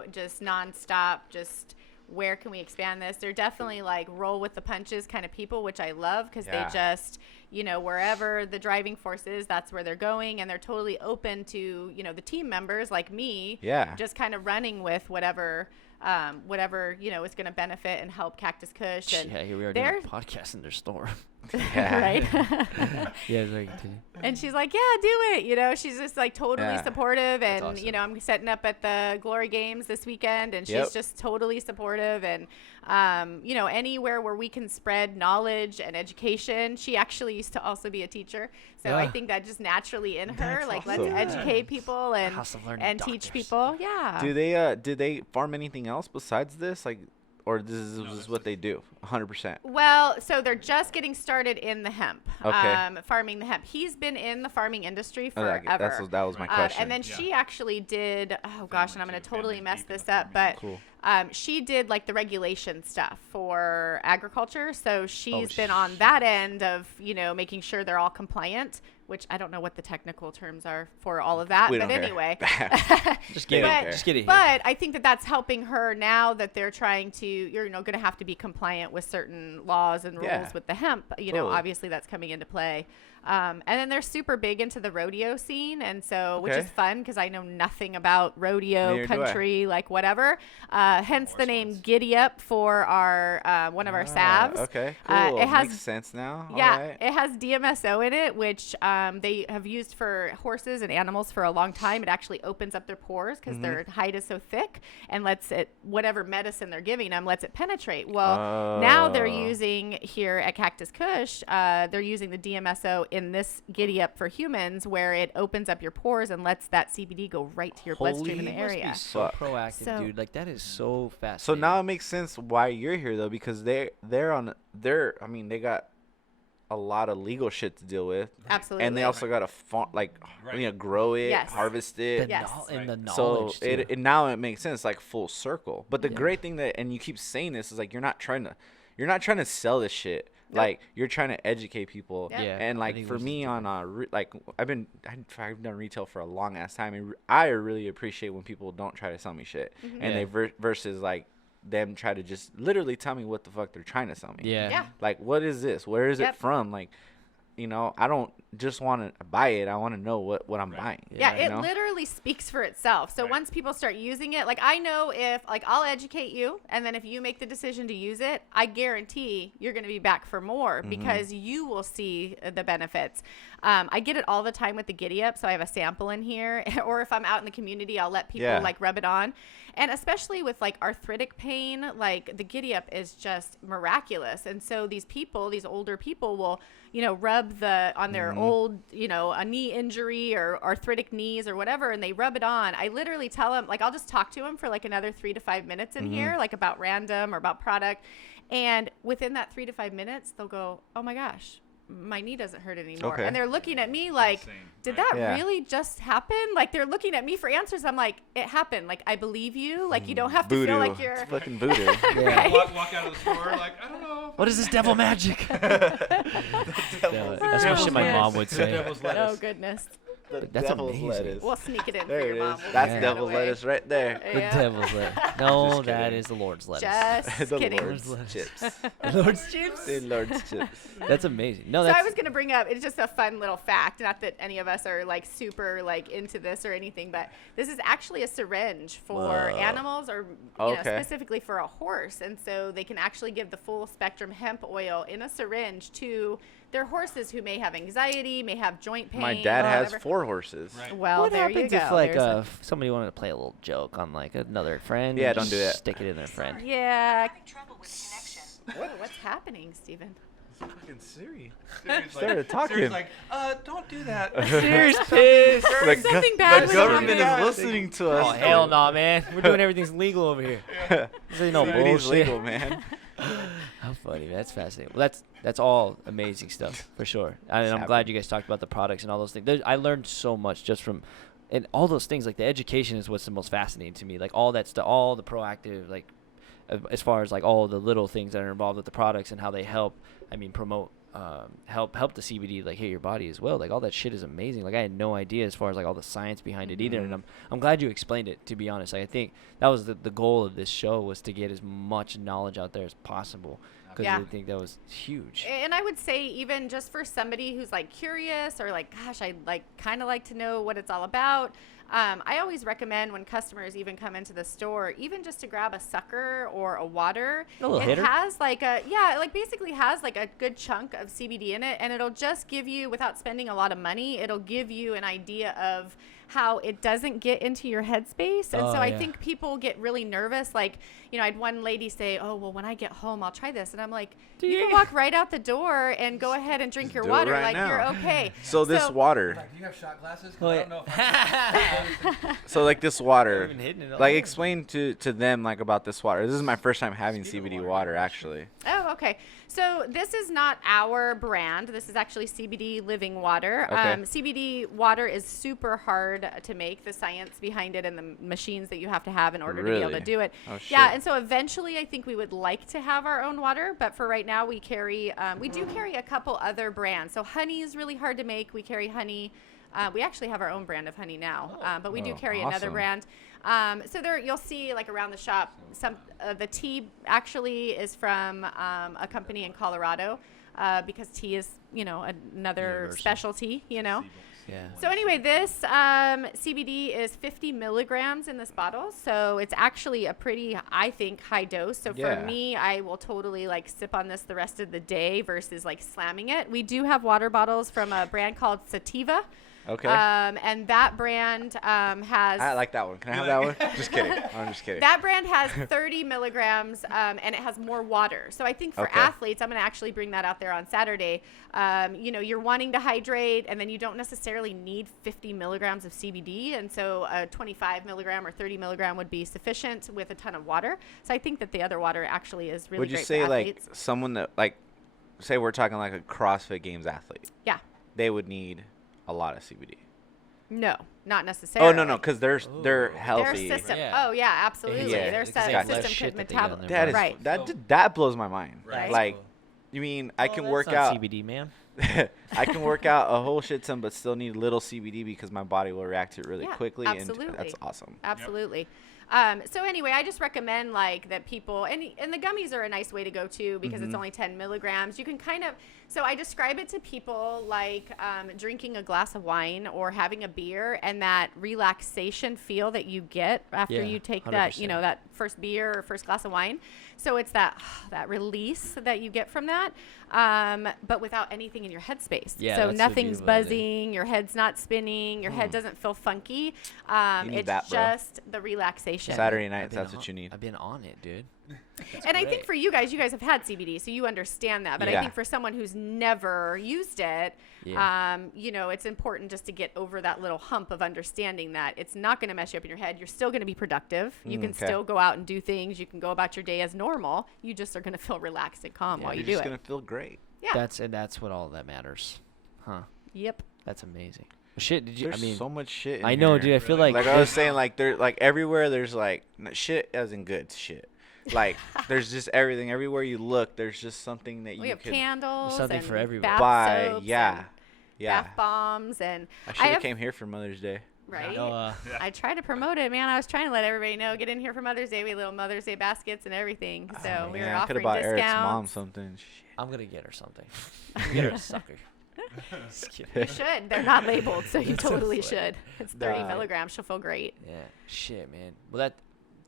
just nonstop, just where can we expand this? They're definitely like roll with the punches kind of people, which I love, because Yeah. they just, wherever the driving force is, that's where they're going, and they're totally open to, the team members like me, Yeah. just kind of running with whatever is going to benefit and help Cactus Kush. And Yeah, here we are doing a podcast in their store. right? Yeah, sorry, continue. And she's like, yeah, do it. She's just like totally supportive. And, awesome. I'm setting up at the Glory Games this weekend, and she's Yep. just totally supportive. And, anywhere where we can spread knowledge and education. She actually used to also be a teacher. So I think that just naturally in her, That's like, awesome. let's educate people and House of Learning teach Doctors. people. Yeah. Did they farm anything else besides this? Like, or this is what they do? 100%. Well, so they're just getting started in the hemp, Okay. farming the hemp. He's been in the farming industry Oh, forever. that was my question. And then she actually did, oh gosh, and I'm going to totally Family mess deep in this the up, farming. but Cool. she did like the regulation stuff for agriculture. So she's Oh, been on that end of, making sure they're all compliant, which I don't know what the technical terms are for all of that. We but don't care. anyway. Just They get don't it. care. Just get it here. But I think that that's helping her now that they're trying to, you're going to have to be compliant with certain laws and rules Yeah. with the hemp. Totally. Obviously that's coming into play. And then they're super big into the rodeo scene. And so, which Okay. is fun because I know nothing about rodeo Neither do I. country, like whatever. Hence the Horse name ones. Giddy Up for our, one of our salves. Okay, cool. It has, Makes sense now. yeah, All right. it has DMSO in it, which they have used for horses and animals for a long time. It actually opens up their pores because Mm-hmm. their hide is so thick and lets it, whatever medicine they're giving them, lets it penetrate. Well, now they're Oh. using here at Cactus Kush, they're using the DMSO in this Giddy Up for humans, where it opens up your pores and lets that CBD go right to your bloodstream in the You must be area. so Fuck. proactive, So- dude. Like that is so So fascinating. now it makes sense why you're here though, because they got a lot of legal shit to deal with, Absolutely. and they also got to Right. grow it, Yes. harvest the it. Yes. and the So knowledge. too. it now it makes sense, like full circle. But the Yeah. great thing that, and you keep saying this, is like you're not trying to sell this shit. Nope. Like you're trying to educate people. Yep. Yeah, And I like think for this is me on different. like I've done retail for a long ass time, and I really appreciate when people don't try to sell me shit, Mm-hmm. and Yeah. they versus like them try to just literally tell me what the fuck they're trying to sell me. Yeah. Yeah. Like, what is this? Where is Yep. it from? Like, I don't just want to buy it. I want to know what I'm buying. Yeah, you it know? literally speaks for itself. So Right. once people start using it, like I know if like I'll educate you, and then if you make the decision to use it, I guarantee you're going to be back for more because you will see the benefits. I get it all the time with the Giddy Up, so I have a sample in here, or if I'm out in the community, I'll let people Yeah. like rub it on. And especially with like arthritic pain, like the Giddy Up is just miraculous. And so these older people will, rub on their old, a knee injury or arthritic knees or whatever, and they rub it on. I literally tell them, like, I'll just talk to them for like another 3 to 5 minutes in here, like about random or about product. And within that 3 to 5 minutes, they'll go, oh my gosh, my knee doesn't hurt anymore. Okay. And they're looking at me like, Insane, did right? that Yeah. really just happen? Like they're looking at me for answers. I'm like, it happened. Like, I believe you. Like, you don't have to Voodoo. feel like you're It's fucking voodoo. right. Walk out of the store like, I don't know. What is this devil magic? That's what shit my Yes. mom would The say. devil's Oh lettuce. goodness. The That's devil's amazing. lettuce. We'll sneak it in There for it your is. mom. We'll That's give it devil's away. lettuce right there. The Yeah. devil's lettuce. No, Just that kidding. is the Lord's lettuce. Just the kidding. Lord's Lord's chips. Lord's chips. The Lord's chips. That's amazing. No, So that's I was gonna bring up, it's just a fun little fact. Not that any of us are like super like into this or anything, but this is actually a syringe for Whoa. animals, or Okay. specifically for a horse, and so they can actually give the full spectrum hemp oil in a syringe to their horses who may have anxiety, may have joint pain. My dad has whatever. 4 horses. Right. Well, what there you happens go. if like There's somebody wanted to play a little joke on like another friend? Yeah, and don't just do that. Stick it in their friend. yeah. What's happening, Steven? Fucking Siri. Siri's Started like, talking. Siri's like, don't do that. Siri's pissed. Something bad the was government happening. is listening to us. Oh hell no, man! We're doing everything's legal over here. This ain't no CBD's bullshit. legal, man. How funny! That's fascinating. Well, that's all amazing stuff for sure. And I'm glad you guys talked about the products and all those things. I learned so much just from, and all those things. Like the education is what's the most fascinating to me. Like all that stuff, all the proactive, like as far as like all the little things that are involved with the products and how they help. I mean, promote. Help the CBD like hit your body as well. Like all that shit is amazing. Like I had no idea as far as like all the science behind it either. And I'm glad you explained it, to be honest. Like I think that was the goal of this show, was to get as much knowledge out there as possible. because Yeah. I think that was huge. And I would say even just for somebody who's like curious or like, gosh, I'd like kind of like to know what it's all about. I always recommend when customers even come into the store, even just to grab a sucker or a water. A little it hitter. has like it basically has like a good chunk of CBD in it, and it'll just give you, without spending a lot of money, it'll give you an idea of how it doesn't get into your headspace. And Oh, so I yeah. think people get really nervous. Like, I had one lady say, oh, well, when I get home, I'll try this. And I'm like, you can walk right out the door and go ahead and drink your do it water. right Like, now. you're okay. So this water, Like, do you have shot glasses? 'Cause Oh, I yeah. don't know if I so like this water, Even hitting it all like over. explain to them like about this water. This is my first time having CBD water actually. Oh, okay. So this is not our brand. This is actually CBD Living Water. Okay. CBD water is super hard to make. The science behind it and the machines that you have to have in order to be able to Really? do it. Oh, shit. Yeah, and so eventually I think we would like to have our own water, but for right now we do carry a couple other brands. So honey is really hard to make. We carry honey. We actually have our own brand of honey now, but we do Oh, carry another awesome. brand. So there, you'll see like around the shop, some the tea actually is from a company in Colorado, because tea is another Universal. specialty. Yeah. So anyway, this CBD is 50 milligrams in this bottle, so it's actually a pretty, I think, high dose. So for Yeah. me, I will totally like sip on this the rest of the day versus like slamming it. We do have water bottles from a brand called Sativa. Okay. And that brand has I like that one. Can I have that one? Just kidding. I'm just kidding. that brand has 30 milligrams, and it has more water. So I think for Okay. athletes, I'm going to actually bring that out there on Saturday. You're wanting to hydrate, and then you don't necessarily need 50 milligrams of CBD. And so a 25 milligram or 30 milligram would be sufficient with a ton of water. So I think that the other water actually is really Would you great say for like athletes. someone that like, say we're talking like a CrossFit Games athlete, Yeah. they would need a lot of CBD. No, not necessarily. Oh no, because they're Their healthy. system. Yeah. Oh, yeah, absolutely. Yeah. Their Because they have less system shit could that they got in metabolize. their That is Right. that blows my mind. Right. Like, you mean I can work out CBD, man. I can work out a whole shit ton, but still need little CBD because my body will react to it really Yeah, quickly, absolutely. and that's awesome. Absolutely. So anyway, I just recommend like that people, and the gummies are a nice way to go too, because it's only 10 milligrams. You can kind of, so I describe it to people like drinking a glass of wine or having a beer, and that relaxation feel that you get after Yeah, you take 100%. that, that first beer or first glass of wine. So it's that release that you get from that, but without anything in your headspace. Yeah, so that's the nothing's beautiful thing. buzzing, your head's not spinning, your head doesn't feel funky. You need It's that, bro. just the relaxation. Saturday I've nights, been that's what you need. I've been on it, dude. And I think great. for you guys have had CBD, so you understand that. But I Yeah. think for someone who's never used it, Yeah. it's important just to get over that little hump of understanding that it's not going to mess you up in your head. You're still going to be productive. You can okay. still go out and do things. You can go about your day as normal. You just are going to feel relaxed and calm while you You're do just it. gonna feel great. Yeah. That's what all that matters. Huh. Yep. That's amazing. Shit, did you There's I mean so much shit. In I know, here. dude. I feel like Like I was saying, like there, like everywhere, there's like shit as in good shit. Like there's just everything. Everywhere you look, there's just something that We you have could candles something and for everybody. bath buy. soaps Yeah, and yeah. bath bombs and I should have have- came here for Mother's Day. right. No, I try to promote it, man. I was trying to let everybody know. Get in here for Mother's Day. We had little Mother's Day baskets and everything. So we were Yeah, I could offering have bought Eric's discounts. mom something. Shit. I'm gonna get her something. Get her a sucker. Just kidding. You should. They're not labeled, so you That's so totally funny. should. It's 30 Nah. milligrams. She'll feel great. Yeah. Shit, man. Well,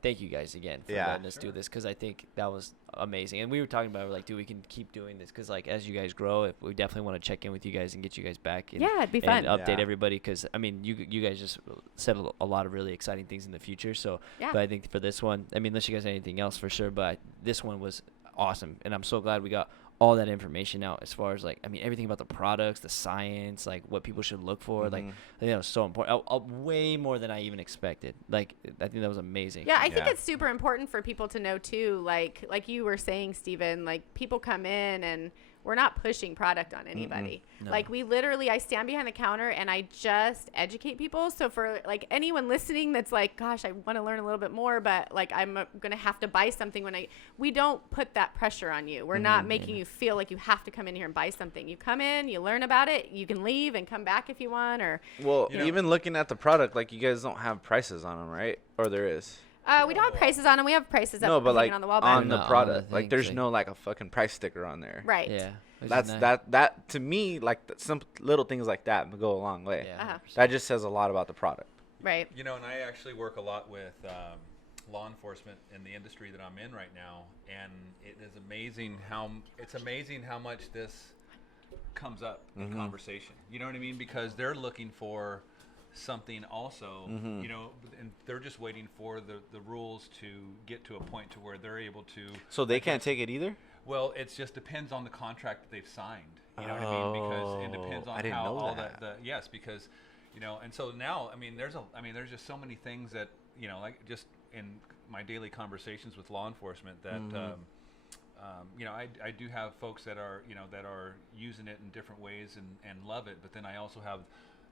thank you guys again for Yeah. letting us do this, because I think that was amazing. And we were talking about, like, dude, we can keep doing this, because, like, as you guys grow, if we definitely want to check in with you guys and get you guys back. And, Yeah, it'd be and fun. update Yeah. everybody, because, I mean, you guys just said a lot of really exciting things in the future. So, Yeah. but I think for this one, I mean, unless you guys have anything else for sure, but this one was awesome. And I'm so glad we got all that information out, as far as, like, I mean, everything about the products, the science, like what people should look for. Like, I think that was so important. Way more than I even expected. Like, I think that was amazing. Yeah, I think Yeah. it's super important for people to know too. Like you were saying, Steven, like people come in and we're not pushing product on anybody. No. Like I stand behind the counter and I just educate people. So for like anyone listening that's like, gosh, I want to learn a little bit more, but like I'm going to have to buy something we don't put that pressure on you. We're not making you feel like you have to come in here and buy something. You come in, you learn about it, you can leave and come back if you want, or Well, You know- even looking at the product, like you guys don't have prices on them, right? Or there is. We don't have prices on them. We have prices up No, but hanging like on the wall. on But the On the product, thing, like there's like- no like a fucking price sticker on there. right. Yeah. which is That's nice. that to me, like some little things like that go a long way. Yeah. Uh-huh. 100%. That just says a lot about the product. Right. You know, and I actually work a lot with law enforcement in the industry that I'm in right now, and it is amazing how much this comes up in conversation. You know what I mean? Because they're looking for something also, you know, and they're just waiting for the rules to get to a point to where they're able to. So they can't take it either. Well, it just depends on the contract that they've signed. You know what I mean? Because it depends Oh, on I didn't how know all that. the yes, because you know, and so now I mean, there's just so many things that you know, like just in my daily conversations with law enforcement that. You know, I do have folks that are, you know, that are using it in different ways and love it. But then I also have,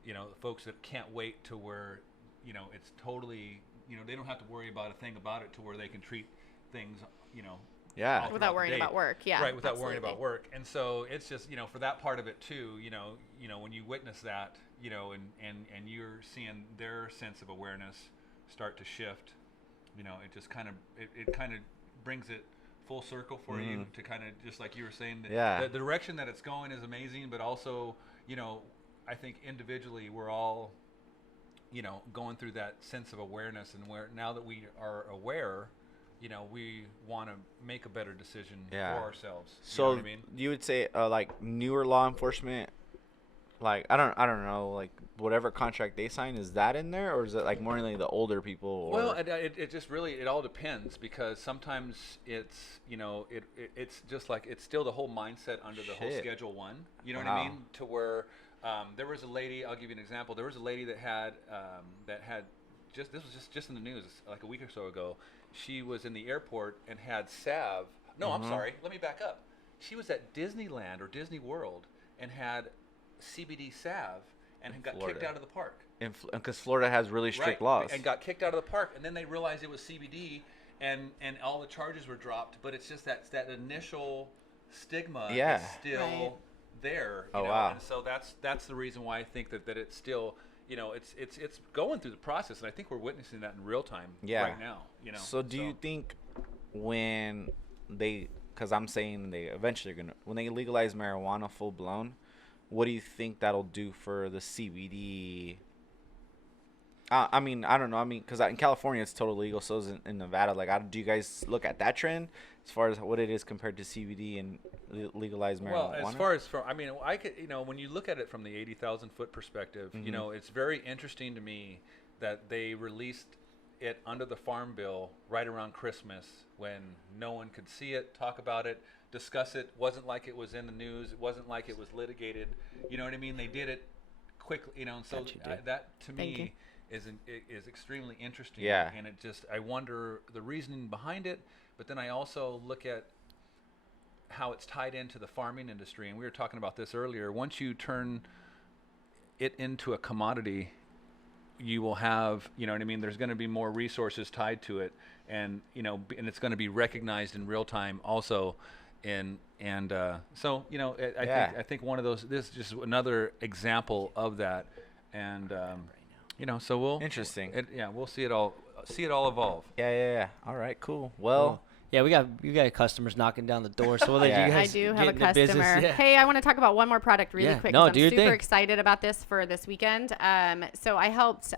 you know, folks that can't wait to where, you know, it's totally, you know, they don't have to worry about a thing about it to where they can treat things, you know, Yeah. all Without throughout the worrying day. about work. Yeah. Right, without worrying about absolutely. work. And so it's just, you know, for that part of it too, you know, when you witness that, you know, and you're seeing their sense of awareness start to shift, you know, it just kind of, it kind of brings it full circle for you to kind of, just like you were saying, that Yeah. the direction that it's going is amazing, but also, you know, I think individually we're all, you know, going through that sense of awareness, and where now that we are aware, you know, we want to make a better decision Yeah. for ourselves. So you know what I mean? you would say like newer law enforcement, like I don't know, like whatever contract they sign, is that in there, or is it like more like the older people? Or? Well, it just really, it all depends, because sometimes it's, you know, it's just like, it's still the whole mindset under the whole Shit. Schedule 1, you know what Wow. I mean? To where there was a lady, I'll give you an example, there was a lady that had just, this was just in the news like a week or so ago, she was in the airport and had salve, no, I'm sorry, let me back up. She was at Disneyland or Disney World and had CBD salve and got kicked Florida. out of the park. Because Florida has really strict laws. And got kicked out of the park, and then they realized it was CBD, and all the charges were dropped. But it's just that initial stigma Yeah. is still Right. there. You Oh, know? wow. And so that's the reason why I think that it's still, you know, it's going through the process, and I think we're witnessing that in real time Yeah. right now. You know. So do you think when because I'm saying they eventually when they legalize marijuana full blown, what do you think that'll do for the CBD? I mean, I don't know. I mean, because in California it's totally legal, so is in Nevada. Like, do you guys look at that trend as far as what it is compared to CBD and legalized marijuana? Well, as far as I mean, I could, you know, when you look at it from the 80,000 foot perspective, you know, it's very interesting to me that they released it under the Farm Bill right around Christmas, when no one could see it, talk about it, discuss it. Wasn't like it was in the news. It wasn't like it was litigated. You know what I mean? They did it quickly, you know, and so Gotcha, dude. that to Thank you. me is extremely interesting. Yeah. And it just, I wonder the reasoning behind it, but then I also look at how it's tied into the farming industry, and we were talking about this earlier. Once you turn it into a commodity, you will have, you know what I mean, there's going to be more resources tied to it, and you know, and it's going to be recognized in real time also. So you know, I think one of those, this is just another example of that, and you know, so we'll Interesting. we'll see it all evolve. Yeah. All right, cool. Well, Yeah, we got customers knocking down the door, so we'll let Yeah. you I guys do get have a into business. customer. Yeah. Hey, I want to talk about one more product really Yeah. quick. No, 'Cause do I'm your super thing. excited about this for this weekend. So I helped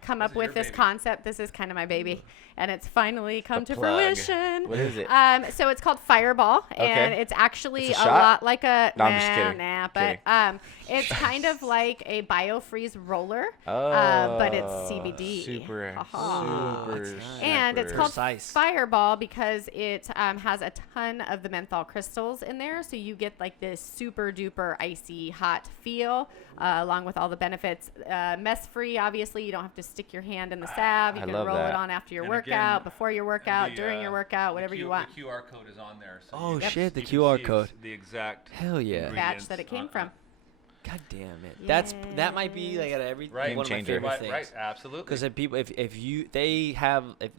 come up is with your this baby. concept. This is kind of my baby, and it's finally come The to plug. fruition. What is it? So it's called Fireball, and Okay. it's actually It's a a shot? lot like a No, I'm just kidding. but it's kind of like a BioFreeze roller, but it's Oh, CBD. Super, Ha-ha. super, That's nice. And it's super- called Precise. Fireball because it has a ton of the menthol crystals in there. So you get like this super duper icy hot feel along with all the benefits. Mess free, obviously. You don't have to stick your hand in the salve. You I can love roll it that. on after your And workout, again, before your workout, The, during your workout, whatever the you want. The QR code is on there. So Oh, you can- shit, the you can QR see code. The exact Hell yeah. Batch that it came from. God damn it. That might be like at every Right. one of my Game changer. favorite right, things. right, absolutely. Because if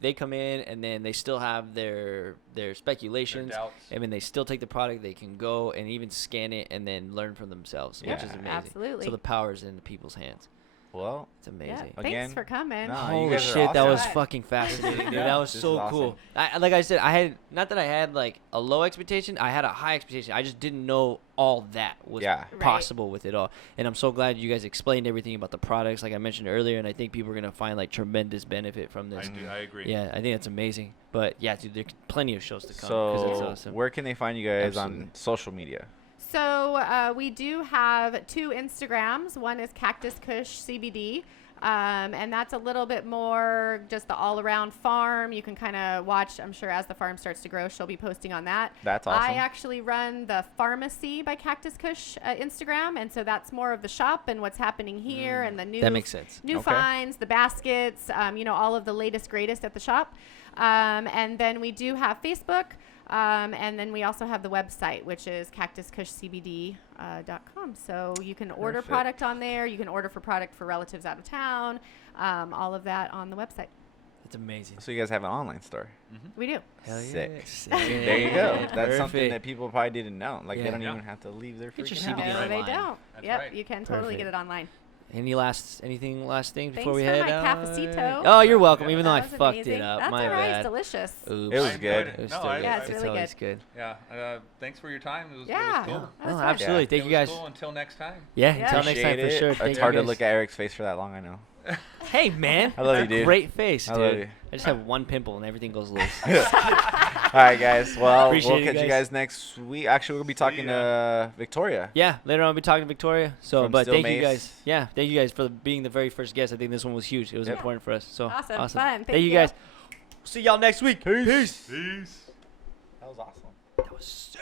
they come in and then they still have their speculations, doubts. I mean they still take the product, they can go and even scan it and then learn from themselves, which Yeah. is amazing. Absolutely. So the power's in the people's hands. Well, It's amazing. Yeah, Again, thanks for coming. no, you Holy guys are shit, that awesome. was fucking fascinating, dude. Yeah, That was this so is awesome. cool. Like I said, I had not that I had like a low expectation. I had a high expectation. I just didn't know all that was Yeah. Right. possible with it all. And I'm so glad you guys explained everything about the products, like I mentioned earlier. And I think people are gonna find like tremendous benefit from this. I agree. Yeah, I think that's amazing. But yeah, dude, there's plenty of shows to come. 'Cause it's So, awesome. where can they find you guys Absolutely. on social media? So we do have 2 Instagrams. One is Cactus Kush CBD. And that's a little bit more just the all-around farm. You can kind of watch, I'm sure as the farm starts to grow, she'll be posting on that. That's awesome. I actually run the Pharmacy by Cactus Kush Instagram, and so that's more of the shop and what's happening here and the new That makes sense. new Okay. finds, the baskets, all of the latest, greatest at the shop. And then we do have Facebook. And then we also have the website, which is cactuscushcbd.com. So you can order Perfect. product on there. You can order for product for relatives out of town. All of that on the website. It's amazing. So you guys have an online store. We do. Hell yeah. Sick. Sick. There you go. That's something Perfect. that people probably didn't know. Like Yeah. they don't Yeah. even have to leave their Get your freaking CBD house. No, they online. don't. That's Yep, right. you can totally get Perfect. it online. Anything last things before Thanks we for head my out? cafecito. Oh, you're welcome. Even though That I was fucked amazing. it up, That's my all right. bad. It's delicious. Oops. It was I enjoyed good. it. It was No, still I- good. Yeah, it's really always good. Yeah. Thanks for your time. It was Yeah. cool. That was Oh, fun. absolutely. Yeah. Thank It you was guys. cool. Until next time. Yeah, Yeah. until next time for Appreciate sure. it. Thank It's you hard to guys. look at Eric's face for that long, I know. Hey, man. I love That's you, dude. a great face, I dude. love you. I just have one pimple and everything goes loose. All right, guys. Well, Appreciate we'll it, catch you guys. guys next week. Actually, we'll be talking to Victoria. Yeah, later on we'll be talking to Victoria. So, From but Still thank you Mace. guys. Yeah, thank you guys for being the very first guest. I think this one was huge. It was Yep. important for us. So Awesome. Fun. Thank you guys. See y'all next week. Peace. Peace. That was awesome. That was sick.